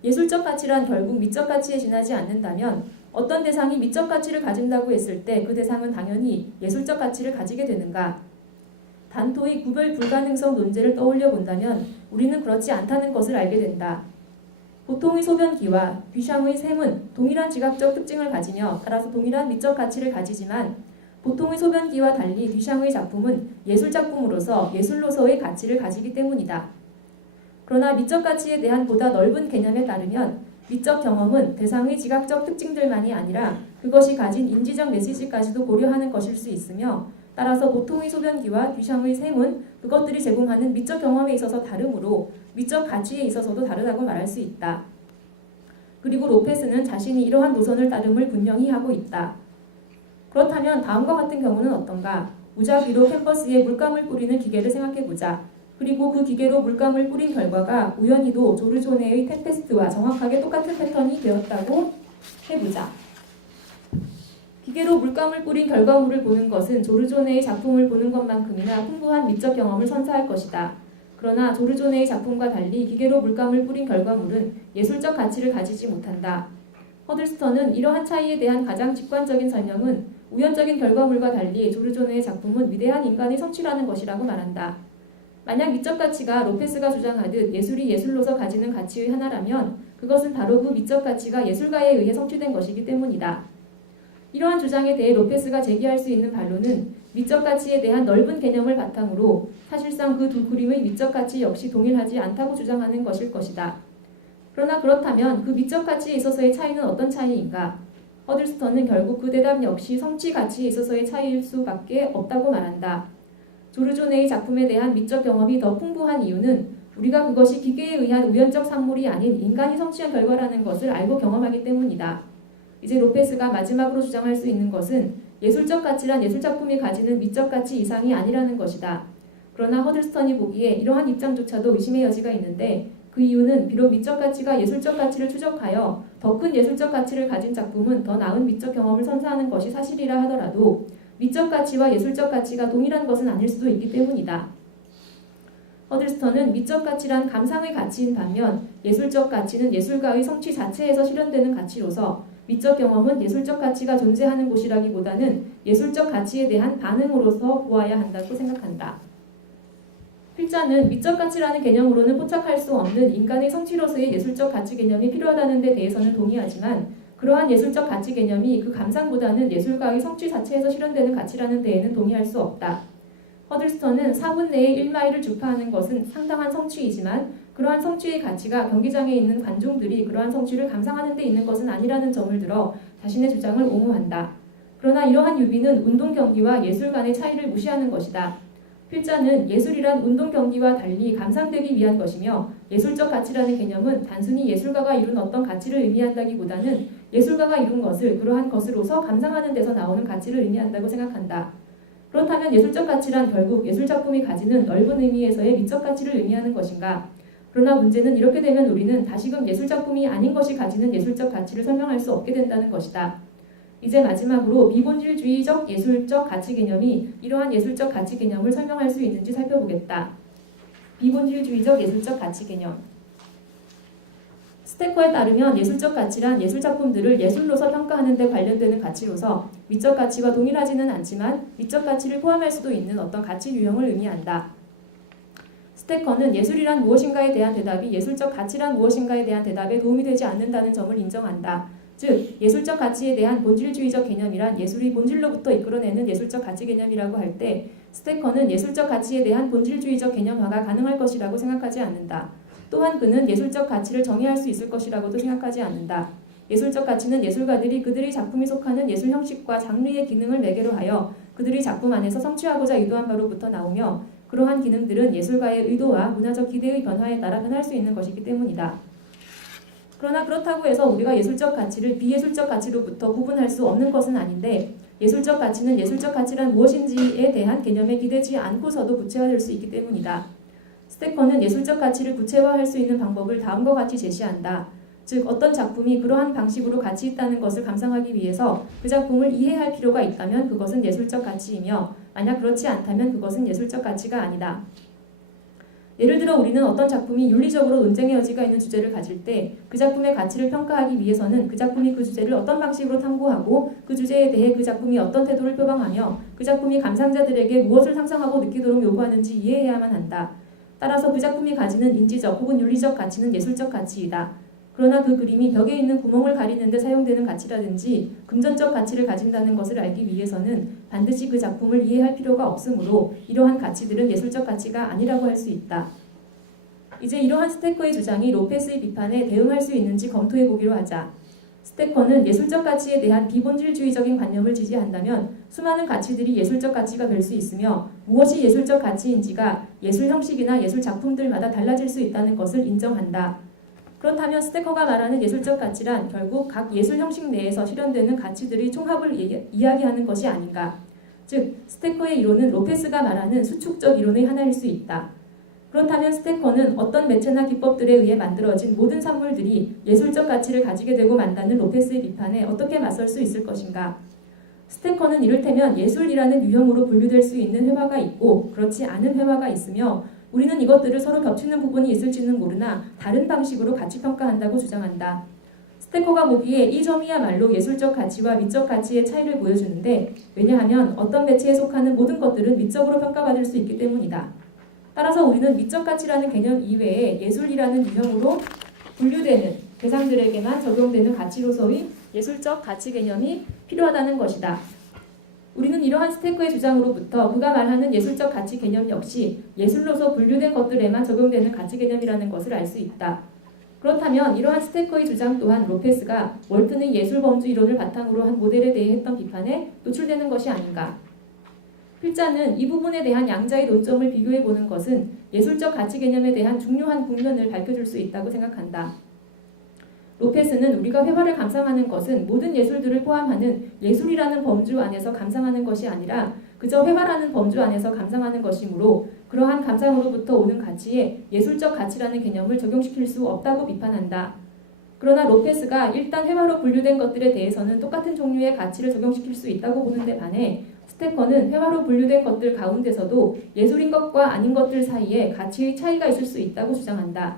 예술적 가치란 결국 미적 가치에 지나지 않는다면 어떤 대상이 미적 가치를 가진다고 했을 때 그 대상은 당연히 예술적 가치를 가지게 되는가? 단토의 구별 불가능성 논제를 떠올려 본다면 우리는 그렇지 않다는 것을 알게 된다. 보통의 소변기와 듀샹의 샘은 동일한 지각적 특징을 가지며 따라서 동일한 미적 가치를 가지지만 보통의 소변기와 달리 듀샹의 작품은 예술작품으로서 예술로서의 가치를 가지기 때문이다. 그러나 미적 가치에 대한 보다 넓은 개념에 따르면 미적 경험은 대상의 지각적 특징들만이 아니라 그것이 가진 인지적 메시지까지도 고려하는 것일 수 있으며 따라서 보통의 소변기와 듀샹의 샘은 그것들이 제공하는 미적 경험에 있어서 다르므로 미적 가치에 있어서도 다르다고 말할 수 있다. 그리고 로페스는 자신이 이러한 노선을 따름을 분명히 하고 있다. 그렇다면 다음과 같은 경우는 어떤가? 무작위로 캔버스에 물감을 뿌리는 기계를 생각해보자. 그리고 그 기계로 물감을 뿌린 결과가 우연히도 조르조네의 템페스트와 정확하게 똑같은 패턴이 되었다고 해보자. 기계로 물감을 뿌린 결과물을 보는 것은 조르조네의 작품을 보는 것만큼이나 풍부한 미적 경험을 선사할 것이다. 그러나 조르조네의 작품과 달리 기계로 물감을 뿌린 결과물은 예술적 가치를 가지지 못한다. 허들스턴은 이러한 차이에 대한 가장 직관적인 설명은 우연적인 결과물과 달리 조르조네의 작품은 위대한 인간의 성취라는 것이라고 말한다. 만약 미적 가치가 로페스가 주장하듯 예술이 예술로서 가지는 가치의 하나라면 그것은 바로 그 미적 가치가 예술가에 의해 성취된 것이기 때문이다. 이러한 주장에 대해 로페스가 제기할 수 있는 반론은 미적 가치에 대한 넓은 개념을 바탕으로 사실상 그 두 그림의 미적 가치 역시 동일하지 않다고 주장하는 것일 것이다. 그러나 그렇다면 그 미적 가치에 있어서의 차이는 어떤 차이인가? 허들스턴은 결국 그 대답 역시 성취 가치에 있어서의 차이일 수밖에 없다고 말한다. 조르조네의 작품에 대한 미적 경험이 더 풍부한 이유는 우리가 그것이 기계에 의한 우연적 산물이 아닌 인간이 성취한 결과라는 것을 알고 경험하기 때문이다. 이제 로페스가 마지막으로 주장할 수 있는 것은 예술적 가치란 예술작품이 가지는 미적 가치 이상이 아니라는 것이다. 그러나 허들스턴이 보기에 이러한 입장조차도 의심의 여지가 있는데 그 이유는 비록 미적 가치가 예술적 가치를 추적하여 더 큰 예술적 가치를 가진 작품은 더 나은 미적 경험을 선사하는 것이 사실이라 하더라도 미적 가치와 예술적 가치가 동일한 것은 아닐 수도 있기 때문이다. 허들스턴은 미적 가치란 감상의 가치인 반면 예술적 가치는 예술가의 성취 자체에서 실현되는 가치로서 미적 경험은 예술적 가치가 존재하는 곳이라기보다는 예술적 가치에 대한 반응으로서 보아야 한다고 생각한다. 필자는 미적 가치라는 개념으로는 포착할 수 없는 인간의 성취로서의 예술적 가치 개념이 필요하다는 데 대해서는 동의하지만 그러한 예술적 가치 개념이 그 감상보다는 예술가의 성취 자체에서 실현되는 가치라는 데에는 동의할 수 없다. 허들스턴은 4분 내에 1마일을 주파하는 것은 상당한 성취이지만 그러한 성취의 가치가 경기장에 있는 관중들이 그러한 성취를 감상하는 데 있는 것은 아니라는 점을 들어 자신의 주장을 옹호한다. 그러나 이러한 유비는 운동 경기와 예술 간의 차이를 무시하는 것이다. 필자는 예술이란 운동 경기와 달리 감상되기 위한 것이며 예술적 가치라는 개념은 단순히 예술가가 이룬 어떤 가치를 의미한다기보다는 예술가가 이룬 것을 그러한 것으로서 감상하는 데서 나오는 가치를 의미한다고 생각한다. 그렇다면 예술적 가치란 결국 예술작품이 가지는 넓은 의미에서의 미적 가치를 의미하는 것인가? 그러나 문제는 이렇게 되면 우리는 다시금 예술작품이 아닌 것이 가지는 예술적 가치를 설명할 수 없게 된다는 것이다. 이제 마지막으로 비본질주의적 예술적 가치 개념이 이러한 예술적 가치 개념을 설명할 수 있는지 살펴보겠다. 비본질주의적 예술적 가치 개념. 스테커에 따르면 예술적 가치란 예술작품들을 예술로서 평가하는 데 관련되는 가치로서 미적 가치와 동일하지는 않지만 미적 가치를 포함할 수도 있는 어떤 가치 유형을 의미한다. 스테커는 예술이란 무엇인가에 대한 대답이 예술적 가치란 무엇인가에 대한 대답에 도움이 되지 않는다는 점을 인정한다. 즉, 예술적 가치에 대한 본질주의적 개념이란 예술이 본질로부터 이끌어내는 예술적 가치 개념이라고 할 때 스테커는 예술적 가치에 대한 본질주의적 개념화가 가능할 것이라고 생각하지 않는다. 또한 그는 예술적 가치를 정의할 수 있을 것이라고도 생각하지 않는다. 예술적 가치는 예술가들이 그들의 작품이 속하는 예술 형식과 장르의 기능을 매개로 하여 그들의 작품 안에서 성취하고자 의도한 바로부터 나오며 그러한 기능들은 예술가의 의도와 문화적 기대의 변화에 따라 변할 수 있는 것이기 때문이다. 그러나 그렇다고 해서 우리가 예술적 가치를 비예술적 가치로부터 구분할 수 없는 것은 아닌데 예술적 가치는 예술적 가치란 무엇인지에 대한 개념에 기대지 않고서도 구체화될 수 있기 때문이다. 스테커는 예술적 가치를 구체화할 수 있는 방법을 다음과 같이 제시한다. 즉 어떤 작품이 그러한 방식으로 가치 있다는 것을 감상하기 위해서 그 작품을 이해할 필요가 있다면 그것은 예술적 가치이며 만약 그렇지 않다면 그것은 예술적 가치가 아니다. 예를 들어 우리는 어떤 작품이 윤리적으로 논쟁의 여지가 있는 주제를 가질 때 그 작품의 가치를 평가하기 위해서는 그 작품이 그 주제를 어떤 방식으로 탐구하고 그 주제에 대해 그 작품이 어떤 태도를 표방하며 그 작품이 감상자들에게 무엇을 상상하고 느끼도록 요구하는지 이해해야만 한다. 따라서 그 작품이 가지는 인지적 혹은 윤리적 가치는 예술적 가치이다. 그러나 그 그림이 벽에 있는 구멍을 가리는 데 사용되는 가치라든지 금전적 가치를 가진다는 것을 알기 위해서는 반드시 그 작품을 이해할 필요가 없으므로 이러한 가치들은 예술적 가치가 아니라고 할 수 있다. 이제 이러한 스테커의 주장이 로페스의 비판에 대응할 수 있는지 검토해 보기로 하자. 스테커는 예술적 가치에 대한 비본질주의적인 관념을 지지한다면 수많은 가치들이 예술적 가치가 될 수 있으며 무엇이 예술적 가치인지가 예술 형식이나 예술 작품들마다 달라질 수 있다는 것을 인정한다. 그렇다면 스테커가 말하는 예술적 가치란 결국 각 예술 형식 내에서 실현되는 가치들의 총합을 이야기하는 것이 아닌가. 즉, 스테커의 이론은 로페스가 말하는 수축적 이론의 하나일 수 있다. 그렇다면 스테커는 어떤 매체나 기법들에 의해 만들어진 모든 산물들이 예술적 가치를 가지게 되고 만다는 로페스의 비판에 어떻게 맞설 수 있을 것인가. 스테커는 이를테면 예술이라는 유형으로 분류될 수 있는 회화가 있고 그렇지 않은 회화가 있으며 우리는 이것들을 서로 겹치는 부분이 있을지는 모르나 다른 방식으로 가치 평가한다고 주장한다. 스테커가 보기에 이 점이야말로 예술적 가치와 미적 가치의 차이를 보여주는데 왜냐하면 어떤 매체에 속하는 모든 것들은 미적으로 평가받을 수 있기 때문이다. 따라서 우리는 미적 가치라는 개념 이외에 예술이라는 유형으로 분류되는 대상들에게만 적용되는 가치로서의 예술적 가치 개념이 필요하다는 것이다. 우리는 이러한 스테커의 주장으로부터 그가 말하는 예술적 가치 개념 역시 예술로서 분류된 것들에만 적용되는 가치 개념이라는 것을 알 수 있다. 그렇다면 이러한 스테커의 주장 또한 로페스가 월트의 예술 범주 이론을 바탕으로 한 모델에 대해 했던 비판에 노출되는 것이 아닌가. 필자는 이 부분에 대한 양자의 논점을 비교해 보는 것은 예술적 가치 개념에 대한 중요한 국면을 밝혀줄 수 있다고 생각한다. 로페스는 우리가 회화를 감상하는 것은 모든 예술들을 포함하는 예술이라는 범주 안에서 감상하는 것이 아니라 그저 회화라는 범주 안에서 감상하는 것이므로 그러한 감상으로부터 오는 가치에 예술적 가치라는 개념을 적용시킬 수 없다고 비판한다. 그러나 로페스가 일단 회화로 분류된 것들에 대해서는 똑같은 종류의 가치를 적용시킬 수 있다고 보는데 반해 스테커는 회화로 분류된 것들 가운데서도 예술인 것과 아닌 것들 사이에 가치의 차이가 있을 수 있다고 주장한다.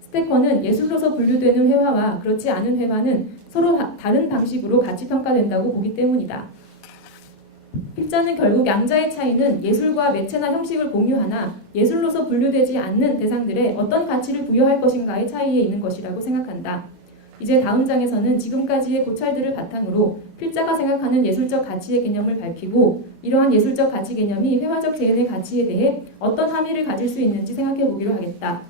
스테커는 예술로서 분류되는 회화와 그렇지 않은 회화는 서로 다른 방식으로 가치 평가된다고 보기 때문이다. 필자는 결국 양자의 차이는 예술과 매체나 형식을 공유하나 예술로서 분류되지 않는 대상들에 어떤 가치를 부여할 것인가의 차이에 있는 것이라고 생각한다. 이제 다음 장에서는 지금까지의 고찰들을 바탕으로 필자가 생각하는 예술적 가치의 개념을 밝히고 이러한 예술적 가치 개념이 회화적 재현의 가치에 대해 어떤 함의를 가질 수 있는지 생각해 보기로 하겠다.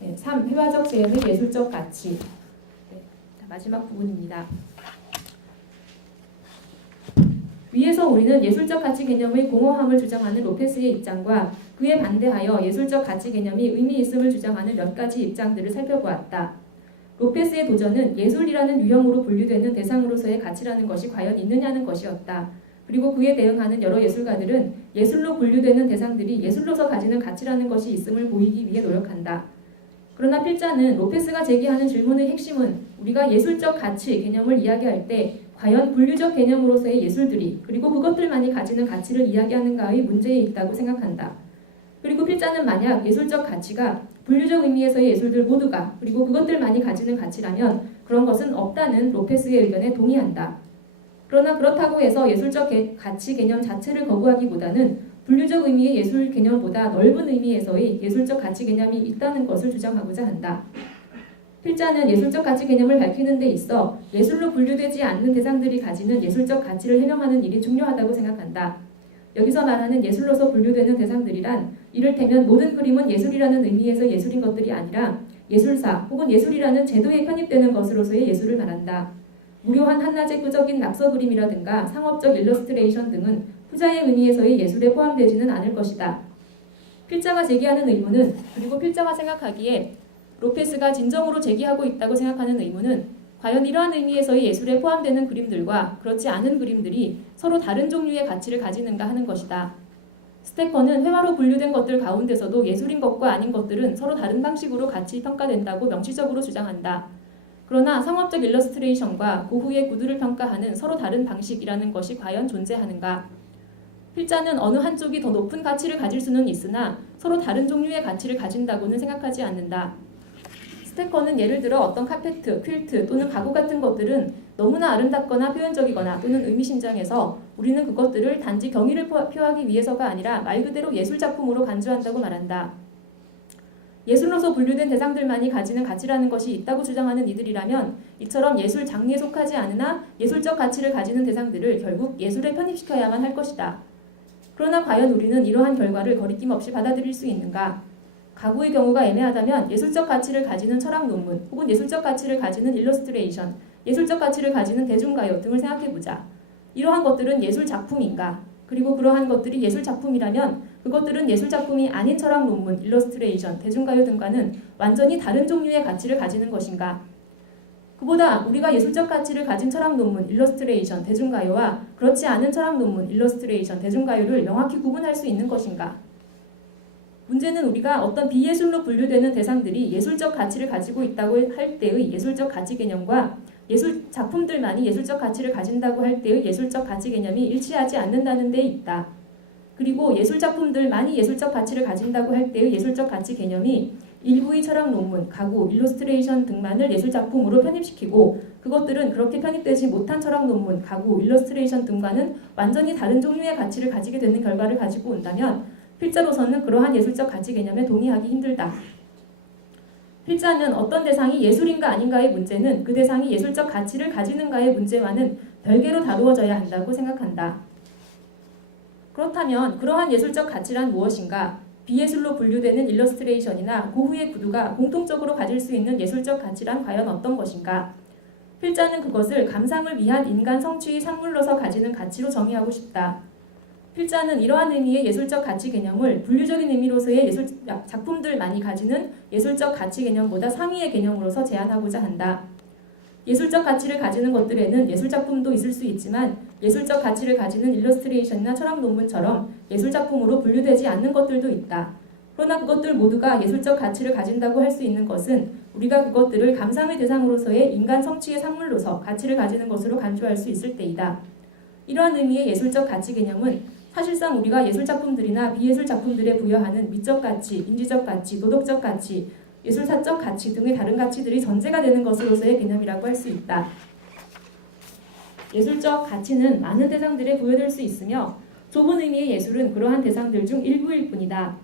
3. 회화적 재현의 예술적 가치. 자, 마지막 부분입니다. 위에서 우리는 예술적 가치 개념의 공허함을 주장하는 로페스의 입장과 그에 반대하여 예술적 가치 개념이 의미 있음을 주장하는 몇 가지 입장들을 살펴보았다. 로페스의 도전은 예술이라는 유형으로 분류되는 대상으로서의 가치라는 것이 과연 있느냐는 것이었다. 그리고 그에 대응하는 여러 예술가들은 예술로 분류되는 대상들이 예술로서 가지는 가치라는 것이 있음을 보이기 위해 노력한다. 그러나 필자는 로페스가 제기하는 질문의 핵심은 우리가 예술적 가치 개념을 이야기할 때 과연 분류적 개념으로서의 예술들이 그리고 그것들만이 가지는 가치를 이야기하는가의 문제에 있다고 생각한다. 그리고 필자는 만약 예술적 가치가 분류적 의미에서의 예술들 모두가 그리고 그것들만이 가지는 가치라면 그런 것은 없다는 로페스의 의견에 동의한다. 그러나 그렇다고 해서 예술적 가치 개념 자체를 거부하기보다는 분류적 의미의 예술 개념보다 넓은 의미에서의 예술적 가치 개념이 있다는 것을 주장하고자 한다. 필자는 예술적 가치 개념을 밝히는 데 있어 예술로 분류되지 않는 대상들이 가지는 예술적 가치를 해명하는 일이 중요하다고 생각한다. 여기서 말하는 예술로서 분류되는 대상들이란 이를테면 모든 그림은 예술이라는 의미에서 예술인 것들이 아니라 예술사 혹은 예술이라는 제도에 편입되는 것으로서의 예술을 말한다. 무료한 한낮의 끄적인 낙서 그림이라든가 상업적 일러스트레이션 등은 후자의 의미에서의 예술에 포함되지는 않을 것이다. 필자가 제기하는 의문은 그리고 필자가 생각하기에 로페스가 진정으로 제기하고 있다고 생각하는 의문은 과연 이러한 의미에서의 예술에 포함되는 그림들과 그렇지 않은 그림들이 서로 다른 종류의 가치를 가지는가 하는 것이다. 스테커는 회화로 분류된 것들 가운데서도 예술인 것과 아닌 것들은 서로 다른 방식으로 가치 평가된다고 명시적으로 주장한다. 그러나 상업적 일러스트레이션과 그 후의 구두를 평가하는 서로 다른 방식이라는 것이 과연 존재하는가? 필자는 어느 한쪽이 더 높은 가치를 가질 수는 있으나 서로 다른 종류의 가치를 가진다고는 생각하지 않는다. 스테커는 예를 들어 어떤 카페트, 퀼트 또는 가구 같은 것들은 너무나 아름답거나 표현적이거나 또는 의미심장해서 우리는 그것들을 단지 경의를 표하기 위해서가 아니라 말 그대로 예술작품으로 간주한다고 말한다. 예술로서 분류된 대상들만이 가지는 가치라는 것이 있다고 주장하는 이들이라면 이처럼 예술 장르에 속하지 않으나 예술적 가치를 가지는 대상들을 결국 예술에 편입시켜야만 할 것이다. 그러나 과연 우리는 이러한 결과를 거리낌 없이 받아들일 수 있는가? 가구의 경우가 애매하다면 예술적 가치를 가지는 철학 논문 혹은 예술적 가치를 가지는 일러스트레이션, 예술적 가치를 가지는 대중가요 등을 생각해보자. 이러한 것들은 예술 작품인가? 그리고 그러한 것들이 예술 작품이라면 그것들은 예술 작품이 아닌 철학 논문, 일러스트레이션, 대중가요 등과는 완전히 다른 종류의 가치를 가지는 것인가? 그보다 우리가 예술적 가치를 가진 철학 논문, 일러스트레이션, 대중가요와 그렇지 않은 철학 논문, 일러스트레이션, 대중가요를 명확히 구분할 수 있는 것인가? 문제는 우리가 어떤 비예술로 분류되는 대상들이 예술적 가치를 가지고 있다고 할 때의 예술적 가치 개념과 예술 작품들만이 예술적 가치를 가진다고 할 때의 예술적 가치 개념이 일치하지 않는다는 데 있다. 그리고 예술 작품들만이 예술적 가치를 가진다고 할 때의 예술적 가치 개념이 일부의 철학 논문, 가구, 일러스트레이션 등만을 예술 작품으로 편입시키고 그것들은 그렇게 편입되지 못한 철학 논문, 가구, 일러스트레이션 등과는 완전히 다른 종류의 가치를 가지게 되는 결과를 가지고 온다면 필자로서는 그러한 예술적 가치 개념에 동의하기 힘들다. 필자는 어떤 대상이 예술인가 아닌가의 문제는 그 대상이 예술적 가치를 가지는가의 문제와는 별개로 다루어져야 한다고 생각한다. 그렇다면 그러한 예술적 가치란 무엇인가? 비예술로 분류되는 일러스트레이션이나 그 후의 구두가 공통적으로 가질 수 있는 예술적 가치란 과연 어떤 것인가? 필자는 그것을 감상을 위한 인간 성취의 산물로서 가지는 가치로 정의하고 싶다. 필자는 이러한 의미의 예술적 가치 개념을 분류적인 의미로서의 예술 작품들만이 가지는 예술적 가치 개념보다 상위의 개념으로서 제안하고자 한다. 예술적 가치를 가지는 것들에는 예술 작품도 있을 수 있지만 예술적 가치를 가지는 일러스트레이션이나 철학 논문처럼 예술 작품으로 분류되지 않는 것들도 있다. 그러나 그것들 모두가 예술적 가치를 가진다고 할 수 있는 것은 우리가 그것들을 감상의 대상으로서의 인간 성취의 산물로서 가치를 가지는 것으로 간주할 수 있을 때이다. 이러한 의미의 예술적 가치 개념은 사실상 우리가 예술 작품들이나 비예술 작품들에 부여하는 미적 가치, 인지적 가치, 도덕적 가치, 예술사적 가치 등의 다른 가치들이 전제가 되는 것으로서의 개념이라고 할 수 있다. 예술적 가치는 많은 대상들에 부여될 수 있으며 좁은 의미의 예술은 그러한 대상들 중 일부일 뿐이다.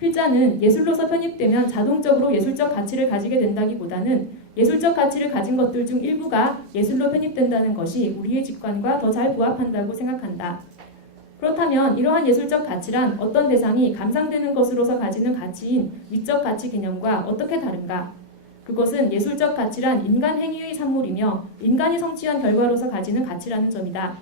필자는 예술로서 편입되면 자동적으로 예술적 가치를 가지게 된다기보다는 예술적 가치를 가진 것들 중 일부가 예술로 편입된다는 것이 우리의 직관과 더 잘 부합한다고 생각한다. 그렇다면 이러한 예술적 가치란 어떤 대상이 감상되는 것으로서 가지는 가치인 미적 가치 개념과 어떻게 다른가? 그것은 예술적 가치란 인간 행위의 산물이며 인간이 성취한 결과로서 가지는 가치라는 점이다.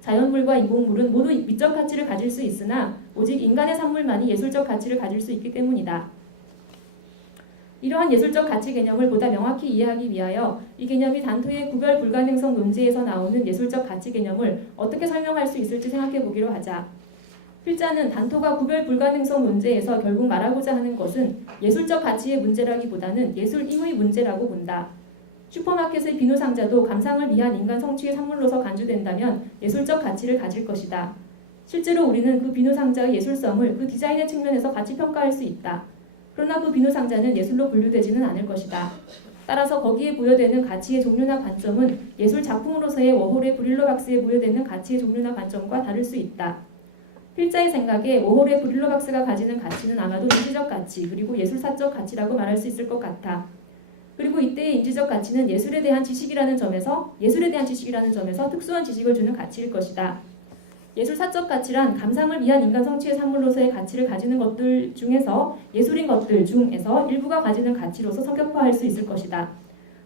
자연물과 인공물은 모두 미적 가치를 가질 수 있으나 오직 인간의 산물만이 예술적 가치를 가질 수 있기 때문이다. 이러한 예술적 가치 개념을 보다 명확히 이해하기 위하여 이 개념이 단토의 구별 불가능성 논제에서 나오는 예술적 가치 개념을 어떻게 설명할 수 있을지 생각해 보기로 하자. 필자는 단토가 구별 불가능성 논제에서 결국 말하고자 하는 것은 예술적 가치의 문제라기보다는 예술임의 문제라고 본다. 슈퍼마켓의 비누 상자도 감상을 위한 인간 성취의 산물로서 간주된다면 예술적 가치를 가질 것이다. 실제로 우리는 그 비누 상자의 예술성을 그 디자인의 측면에서 같이 평가할 수 있다. 그러나 그 비누 상자는 예술로 분류되지는 않을 것이다. 따라서 거기에 부여되는 가치의 종류나 관점은 예술 작품으로서의 워홀의 브릴러 박스에 부여되는 가치의 종류나 관점과 다를 수 있다. 필자의 생각에 워홀의 브릴러 박스가 가지는 가치는 아마도 인지적 가치 그리고 예술사적 가치라고 말할 수 있을 것 같아. 그리고 이때의 인지적 가치는 예술에 대한 지식이라는 점에서 특수한 지식을 주는 가치일 것이다. 예술사적 가치란 감상을 위한 인간 성취의 산물로서의 가치를 가지는 것들 중에서 예술인 것들 중에서 일부가 가지는 가치로서 성격화할 수 있을 것이다.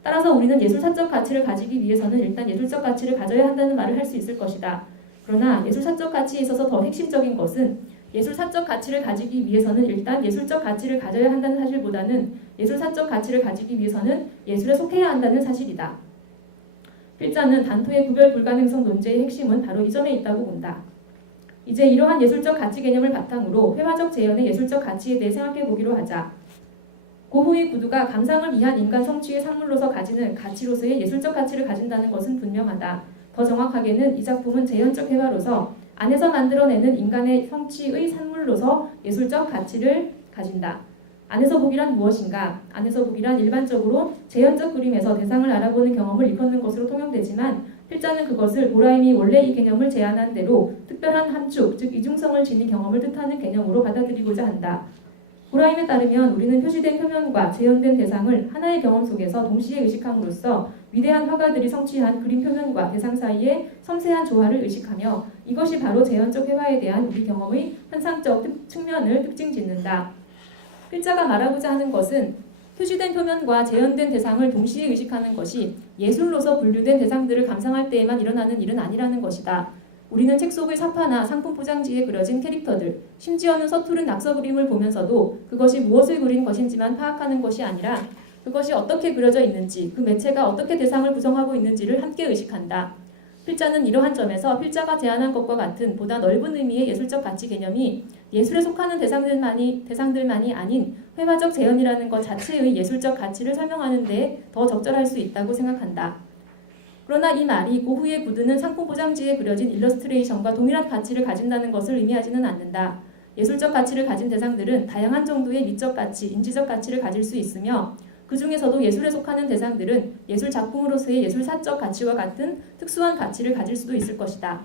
따라서 우리는 예술사적 가치를 가지기 위해서는 일단 예술적 가치를 가져야 한다는 말을 할 수 있을 것이다. 그러나 예술사적 가치에 있어서 더 핵심적인 것은 예술사적 가치를 가지기 위해서는 일단 예술적 가치를 가져야 한다는 사실보다는 예술사적 가치를 가지기 위해서는 예술에 속해야 한다는 사실이다. 필자는 단토의 구별 불가능성 논제의 핵심은 바로 이 점에 있다고 본다. 이제 이러한 예술적 가치 개념을 바탕으로 회화적 재현의 예술적 가치에 대해 생각해 보기로 하자. 고흐의 구두가 감상을 위한 인간 성취의 산물로서 가지는 가치로서의 예술적 가치를 가진다는 것은 분명하다. 더 정확하게는 이 작품은 재현적 회화로서 안에서 만들어내는 인간의 성취의 산물로서 예술적 가치를 가진다. 안에서 보기란 무엇인가? 안에서 보기란 일반적으로 재현적 그림에서 대상을 알아보는 경험을 일컫는 것으로 통용되지만 필자는 그것을 보라임이 원래 이 개념을 제안한 대로 특별한 함축, 즉 이중성을 지닌 경험을 뜻하는 개념으로 받아들이고자 한다. 보라임에 따르면 우리는 표시된 표면과 재현된 대상을 하나의 경험 속에서 동시에 의식함으로써 위대한 화가들이 성취한 그림 표면과 대상 사이의 섬세한 조화를 의식하며 이것이 바로 재현적 회화에 대한 우리 경험의 현상적 측면을 특징 짓는다. 필자가 말하고자 하는 것은 표시된 표면과 재현된 대상을 동시에 의식하는 것이 예술로서 분류된 대상들을 감상할 때에만 일어나는 일은 아니라는 것이다. 우리는 책 속의 사파나 상품 포장지에 그려진 캐릭터들, 심지어는 서투른 낙서 그림을 보면서도 그것이 무엇을 그린 것인지만 파악하는 것이 아니라 그것이 어떻게 그려져 있는지, 그 매체가 어떻게 대상을 구성하고 있는지를 함께 의식한다. 필자는 이러한 점에서 필자가 제안한 것과 같은 보다 넓은 의미의 예술적 가치 개념이 예술에 속하는 대상들만이 아닌 회화적 재현이라는 것 자체의 예술적 가치를 설명하는 데 더 적절할 수 있다고 생각한다. 그러나 이 말이 고흐의 구두는 상품 포장지에 그려진 일러스트레이션과 동일한 가치를 가진다는 것을 의미하지는 않는다. 예술적 가치를 가진 대상들은 다양한 정도의 미적 가치, 인지적 가치를 가질 수 있으며 그 중에서도 예술에 속하는 대상들은 예술 작품으로서의 예술사적 가치와 같은 특수한 가치를 가질 수도 있을 것이다.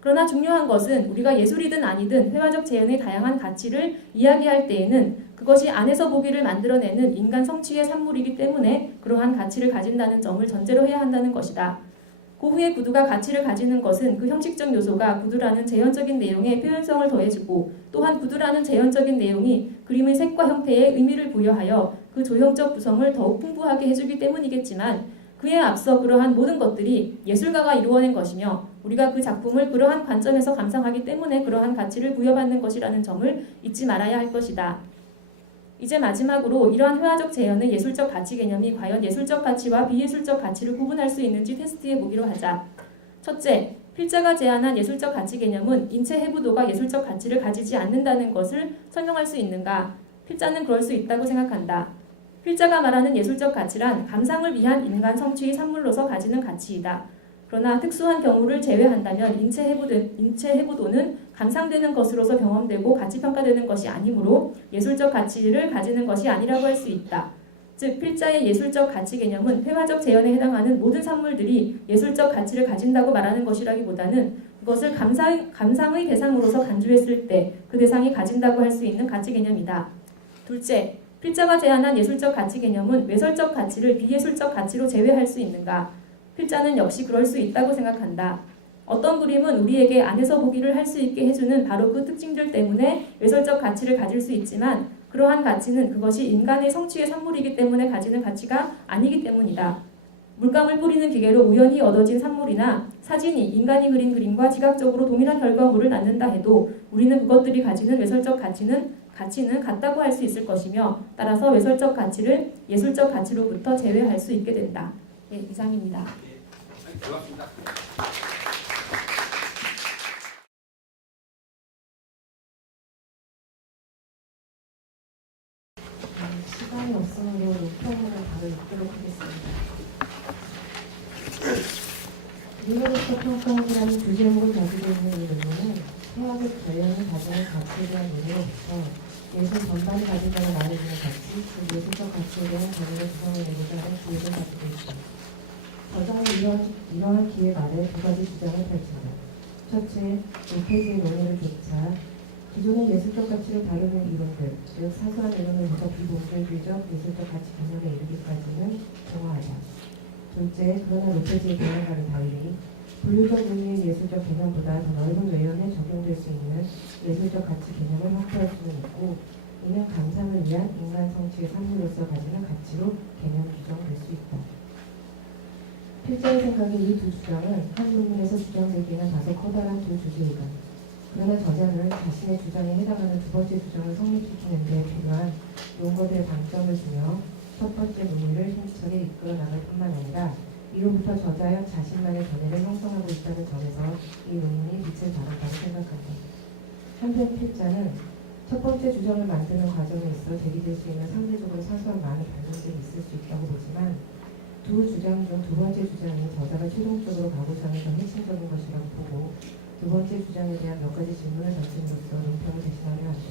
그러나 중요한 것은 우리가 예술이든 아니든 회화적 재현의 다양한 가치를 이야기할 때에는 그것이 안에서 보기를 만들어내는 인간 성취의 산물이기 때문에 그러한 가치를 가진다는 점을 전제로 해야 한다는 것이다. 고흐의 구두가 가치를 가지는 것은 그 형식적 요소가 구두라는 재현적인 내용에 표현성을 더해주고 또한 구두라는 재현적인 내용이 그림의 색과 형태에 의미를 부여하여 그 조형적 구성을 더욱 풍부하게 해주기 때문이겠지만 그에 앞서 그러한 모든 것들이 예술가가 이루어낸 것이며 우리가 그 작품을 그러한 관점에서 감상하기 때문에 그러한 가치를 부여받는 것이라는 점을 잊지 말아야 할 것이다. 이제 마지막으로 이러한 회화적 재현의 예술적 가치 개념이 과연 예술적 가치와 비예술적 가치를 구분할 수 있는지 테스트해 보기로 하자. 첫째, 필자가 제안한 예술적 가치 개념은 인체 해부도가 예술적 가치를 가지지 않는다는 것을 설명할 수 있는가? 필자는 그럴 수 있다고 생각한다. 필자가 말하는 예술적 가치란 감상을 위한 인간 성취의 산물로서 가지는 가치이다. 그러나 특수한 경우를 제외한다면 인체 해부도는 감상되는 것으로서 경험되고 가치평가되는 것이 아니므로 예술적 가치를 가지는 것이 아니라고 할 수 있다. 즉 필자의 예술적 가치 개념은 회화적 재현에 해당하는 모든 산물들이 예술적 가치를 가진다고 말하는 것이라기보다는 그것을 감상의 대상으로서 간주했을 때 그 대상이 가진다고 할 수 있는 가치 개념이다. 둘째, 필자가 제안한 예술적 가치 개념은 외설적 가치를 비예술적 가치로 제외할 수 있는가? 필자는 역시 그럴 수 있다고 생각한다. 어떤 그림은 우리에게 안에서 보기를 할 수 있게 해주는 바로 그 특징들 때문에 외설적 가치를 가질 수 있지만 그러한 가치는 그것이 인간의 성취의 산물이기 때문에 가지는 가치가 아니기 때문이다. 물감을 뿌리는 기계로 우연히 얻어진 산물이나 사진이 인간이 그린 그림과 지각적으로 동일한 결과물을 낳는다 해도 우리는 그것들이 가지는 외설적 가치는 같다고 할 수 있을 것이며 따라서 외설적 가치를 예술적 가치로부터 제외할 수 있게 된다. 네, 이상입니다. 고맙습니다. 시간이 없으므로 논평문을 바로 읽도록 하겠습니다. 미래로서 평가학이라는 주제목을 가지고 있는 이 논문은 해학의 결연이 가지는 가치에 대한 논의로부터 예술 전반이 가진다고 말해주는 가치, 그 예술적 가치에 대한 견해를 구성해내고자 하는 기획을 가지고 있다. 저자는 이러한 기획 아래 두 가지 주장을 펼친다. 첫째, 로페즈의 논의를 조차 기존의 예술적 가치를 다루는 이론들, 즉 사소한 이론으로부터 비본질주의적 예술적 가치 개념에 이르기까지는 공허하다. 둘째, 그러나 로페즈의 개념과는 달리 분류적 의미의 예술적 개념보다 더 넓은 외연에 적용될 수 있는 예술적 가치 개념을 확보할 수는 있고 이는 감상을 위한 인간 성취의 산물로서 가지는 가치로 개념 규정될 수 있다. 필자의 생각에 이 두 주장은 한 논문에서 주장되기에는 다소 커다란 두 주제이다. 그러나 저자는 자신의 주장에 해당하는 두 번째 주장을 성립시키는 데 필요한 용어들의 방점을 주며 첫 번째 논의를 힘차게 이끌어 나갈 뿐만 아니라 이로부터 저자여 자신만의 견해를 형성하고 있다는 점에서 이 논문이 빛을 발한다고 생각한다. 한편 필자는 첫 번째 주장을 만드는 과정에 있어 제기될 수 있는 상대적으로 사소한 많은 변동들이 있을 수 있다고 보지만 두 주장 중 두 번째 주장이 저자가 최종적으로 가고자 하는 더 핵심적인 것이라고 보고 두 번째 주장에 대한 몇 가지 질문을 던짐으로써 논평을 대신하려 한다.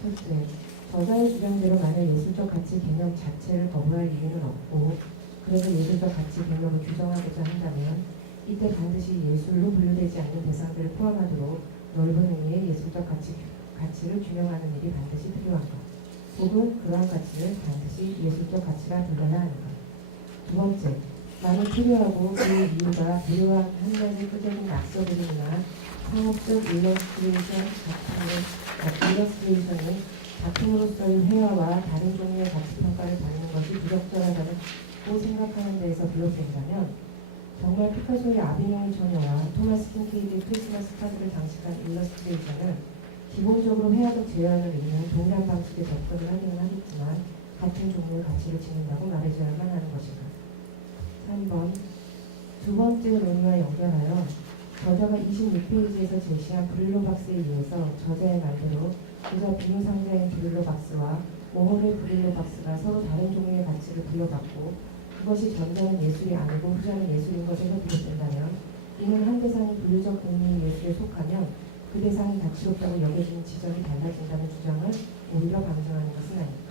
첫째, 저자의 주장대로 만약 예술적 가치 개념 자체를 거부할 이유는 없고 그래서 예술적 가치 개념을 규정하고자 한다면 이때 반드시 예술로 분류되지 않는 대상들을 포함하도록 넓은 의미의 예술적 가치를 규명하는 일이 반드시 필요한가? 혹은 그러한 가치를 반드시 예술적 가치라 불러야 하는가? 두 번째, 만약 필요하고 그 이유가 비료한 한 가지 끄적인 낙서 그림이나 상업적 일러스트레이션이 작품으로서의 회화와 다른 종류의 가치 평가를 받는 것이 부적절하다고 생각하는 데에서 비롯된다면 정말 피카소의 아비뇽의 처녀와 토마스 킨케이드의 크리스마스 카드를 장식한 일러스트레이션은 기본적으로 회화적 제한을 있는 동일한 방식의 접근을 하기는 하겠지만 같은 종류의 가치를 지닌다고 말해줘야만 하는 것인가. 3번, 두 번째 논의와 연결하여 저자가 26페이지에서 제시한 브릴로 박스에 의해서 저자의 말대로 그저 비누 상자인 브릴로 박스와 워홀의 브릴로 박스가 서로 다른 종류의 가치를 부여받고 그것이 전자는 예술이 아니고 후자는 예술인 것에서 비롯된다면 이는 한 대상이 분류적 의미의 예술에 속하면 그 대상이 가치롭다고 여겨지는 지점이 달라진다는 주장을 오히려 방증하는 것은 아닐까.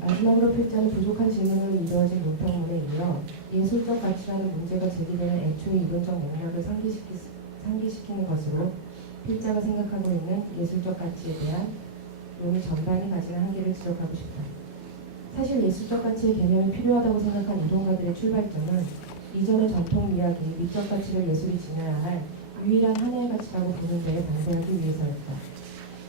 마지막으로 필자는 부족한 질문으로 이루어진 논평문에 이어 예술적 가치라는 문제가 제기되는 애초의 이론적 맥락을 상기시키는 것으로 필자가 생각하고 있는 예술적 가치에 대한 논의 전반이 가지는 한계를 지적하고 싶다. 사실 예술적 가치의 개념이 필요하다고 생각한 이론가들의 출발점은 이전의 전통 미학이 미적 가치를 예술이 지녀야 할 유일한 하나의 가치라고 보는 데에 반대하기 위해서였다.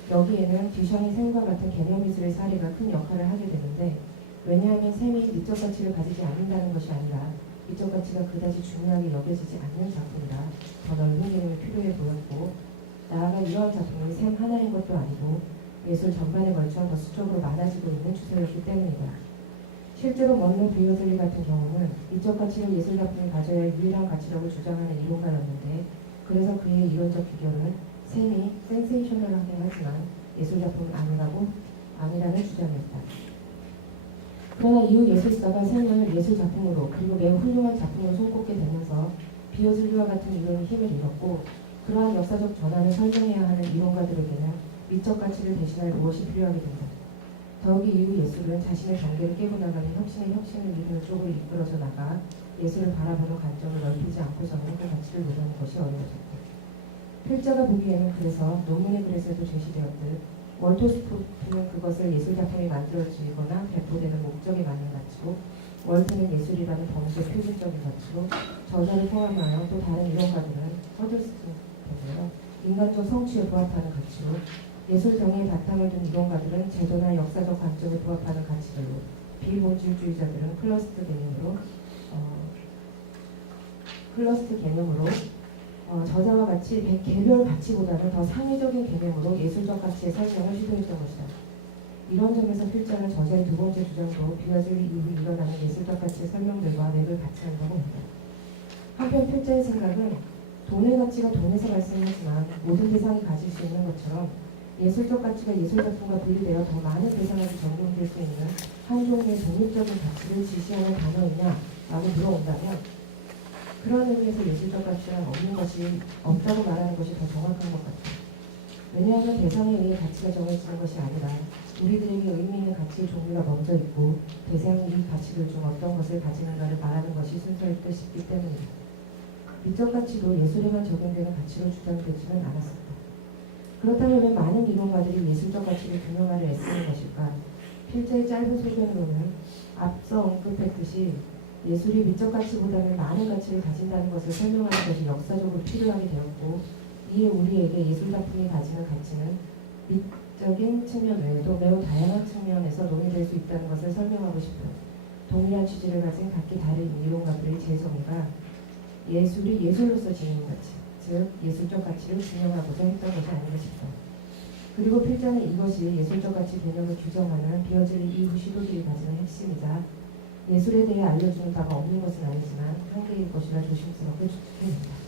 여기에는 듀샹의 샘과 같은 개념 미술의 사례가 큰 역할을 하게 되는데 왜냐하면 샘이 미적 가치를 가지지 않는다는 것이 아니라 미적 가치가 그다지 중요하게 여겨지지 않는 작품이라 더 넓은 개념이 필요해 보였고 나아가 이러한 작품이 샘 하나인 것도 아니고 예술 전반에 걸쳐 더 수적으로 많아지고 있는 추세였기 때문이다. 실제로 먼로 비오들리 같은 경우는 미적 가치를 예술 작품이 가져야 할 유일한 가치라고 주장하는 이론가였는데 그래서 그의 이론적 비결은 샘이 센세이셔널하긴 하지만 예술작품은 아니라는 주장이었다. 그러나 이후 예술사가 샘을 예술작품으로 그리고 매우 훌륭한 작품으로 손꼽게 되면서 비오즐리와 같은 이론이 힘을 잃었고 그러한 역사적 전환을 설명해야 하는 이론가들에게는 미적 가치를 대신할 무엇이 필요하게 된다. 더욱이 이후 예술은 자신의 경계를 깨고 나가는 혁신의 혁신을 이루는 쪽으로 이끌어져 나가 예술을 바라보는 관점을 넓히지 않고서는 그 가치를 노리는 것이 어려워졌다. 필자가 보기에는 그래서 논문의 글에서도 제시되었듯 월토스포트는 그것을 예술작품이 만들어지거나 배포되는 목적에 맞는 가치고 월트는 예술이라는 범죄 표준적인 가치로 저자를 포함하여 또 다른 이론가들은 허들스턴이고요. 인간적 성취에 부합하는 가치로 예술 정의의 바탕을 둔 이론가들은 제도나 역사적 관점에 부합하는 가치들로 비본질주의자들은 클러스트 개념으로 저자와 같이 개별 가치보다는 더 상위적인 개념으로 예술적 가치의 설명을 시도했던 것이다. 이런 점에서 필자는 저자의 두 번째 주장도 비아즐리 이후 일어나는 예술적 가치의 설명들과 맥을 같이 한다고 합니다. 한편 필자의 생각은 돈의 가치가 돈에서 발생하지만 모든 대상이 가질 수 있는 것처럼 예술적 가치가 예술작품과 분리되어 더 많은 대상에게 적용될 수 있는 한 종류의 독립적인 가치를 지시하는 단어이냐 라고 물어온다면 그런 의미에서 예술적 가치란 없다고 말하는 것이 더 정확한 것 같다. 왜냐하면 대상에 의해 가치가 정해지는 것이 아니라 우리들에게 의미 있는 가치의 종류가 먼저 있고 대상이 이 가치들 중 어떤 것을 가지는가를 말하는 것이 순서일 듯 싶기 때문이다. 미적 가치도 예술에만 적용되는 가치로 주장되지는 않았었다. 그렇다면 왜 많은 이론가들이 예술적 가치를 규명하려 애쓰는 것일까? 필자의 짧은 소견으로는 앞서 언급했듯이 예술이 미적 가치보다는 많은 가치를 가진다는 것을 설명하는 것이 역사적으로 필요하게 되었고 이에 우리에게 예술작품이 가지는 가치는 미적인 측면 외에도 매우 다양한 측면에서 논의될 수 있다는 것을 설명하고 싶은 동일한 취지를 가진 각기 다른 이론가들의 재정의가 예술이 예술로서 지니는 가치, 즉 예술적 가치를 규명하고자 했던 것이 아닌가 싶다. 그리고 필자는 이것이 예술적 가치 개념을 규정하는 비어즐리 이후 시도들이 가지는 핵심이자 예술에 대해 알려주는 바가 없는 것은 아니지만 한계일 것이라 조심스럽게 추측됩니다.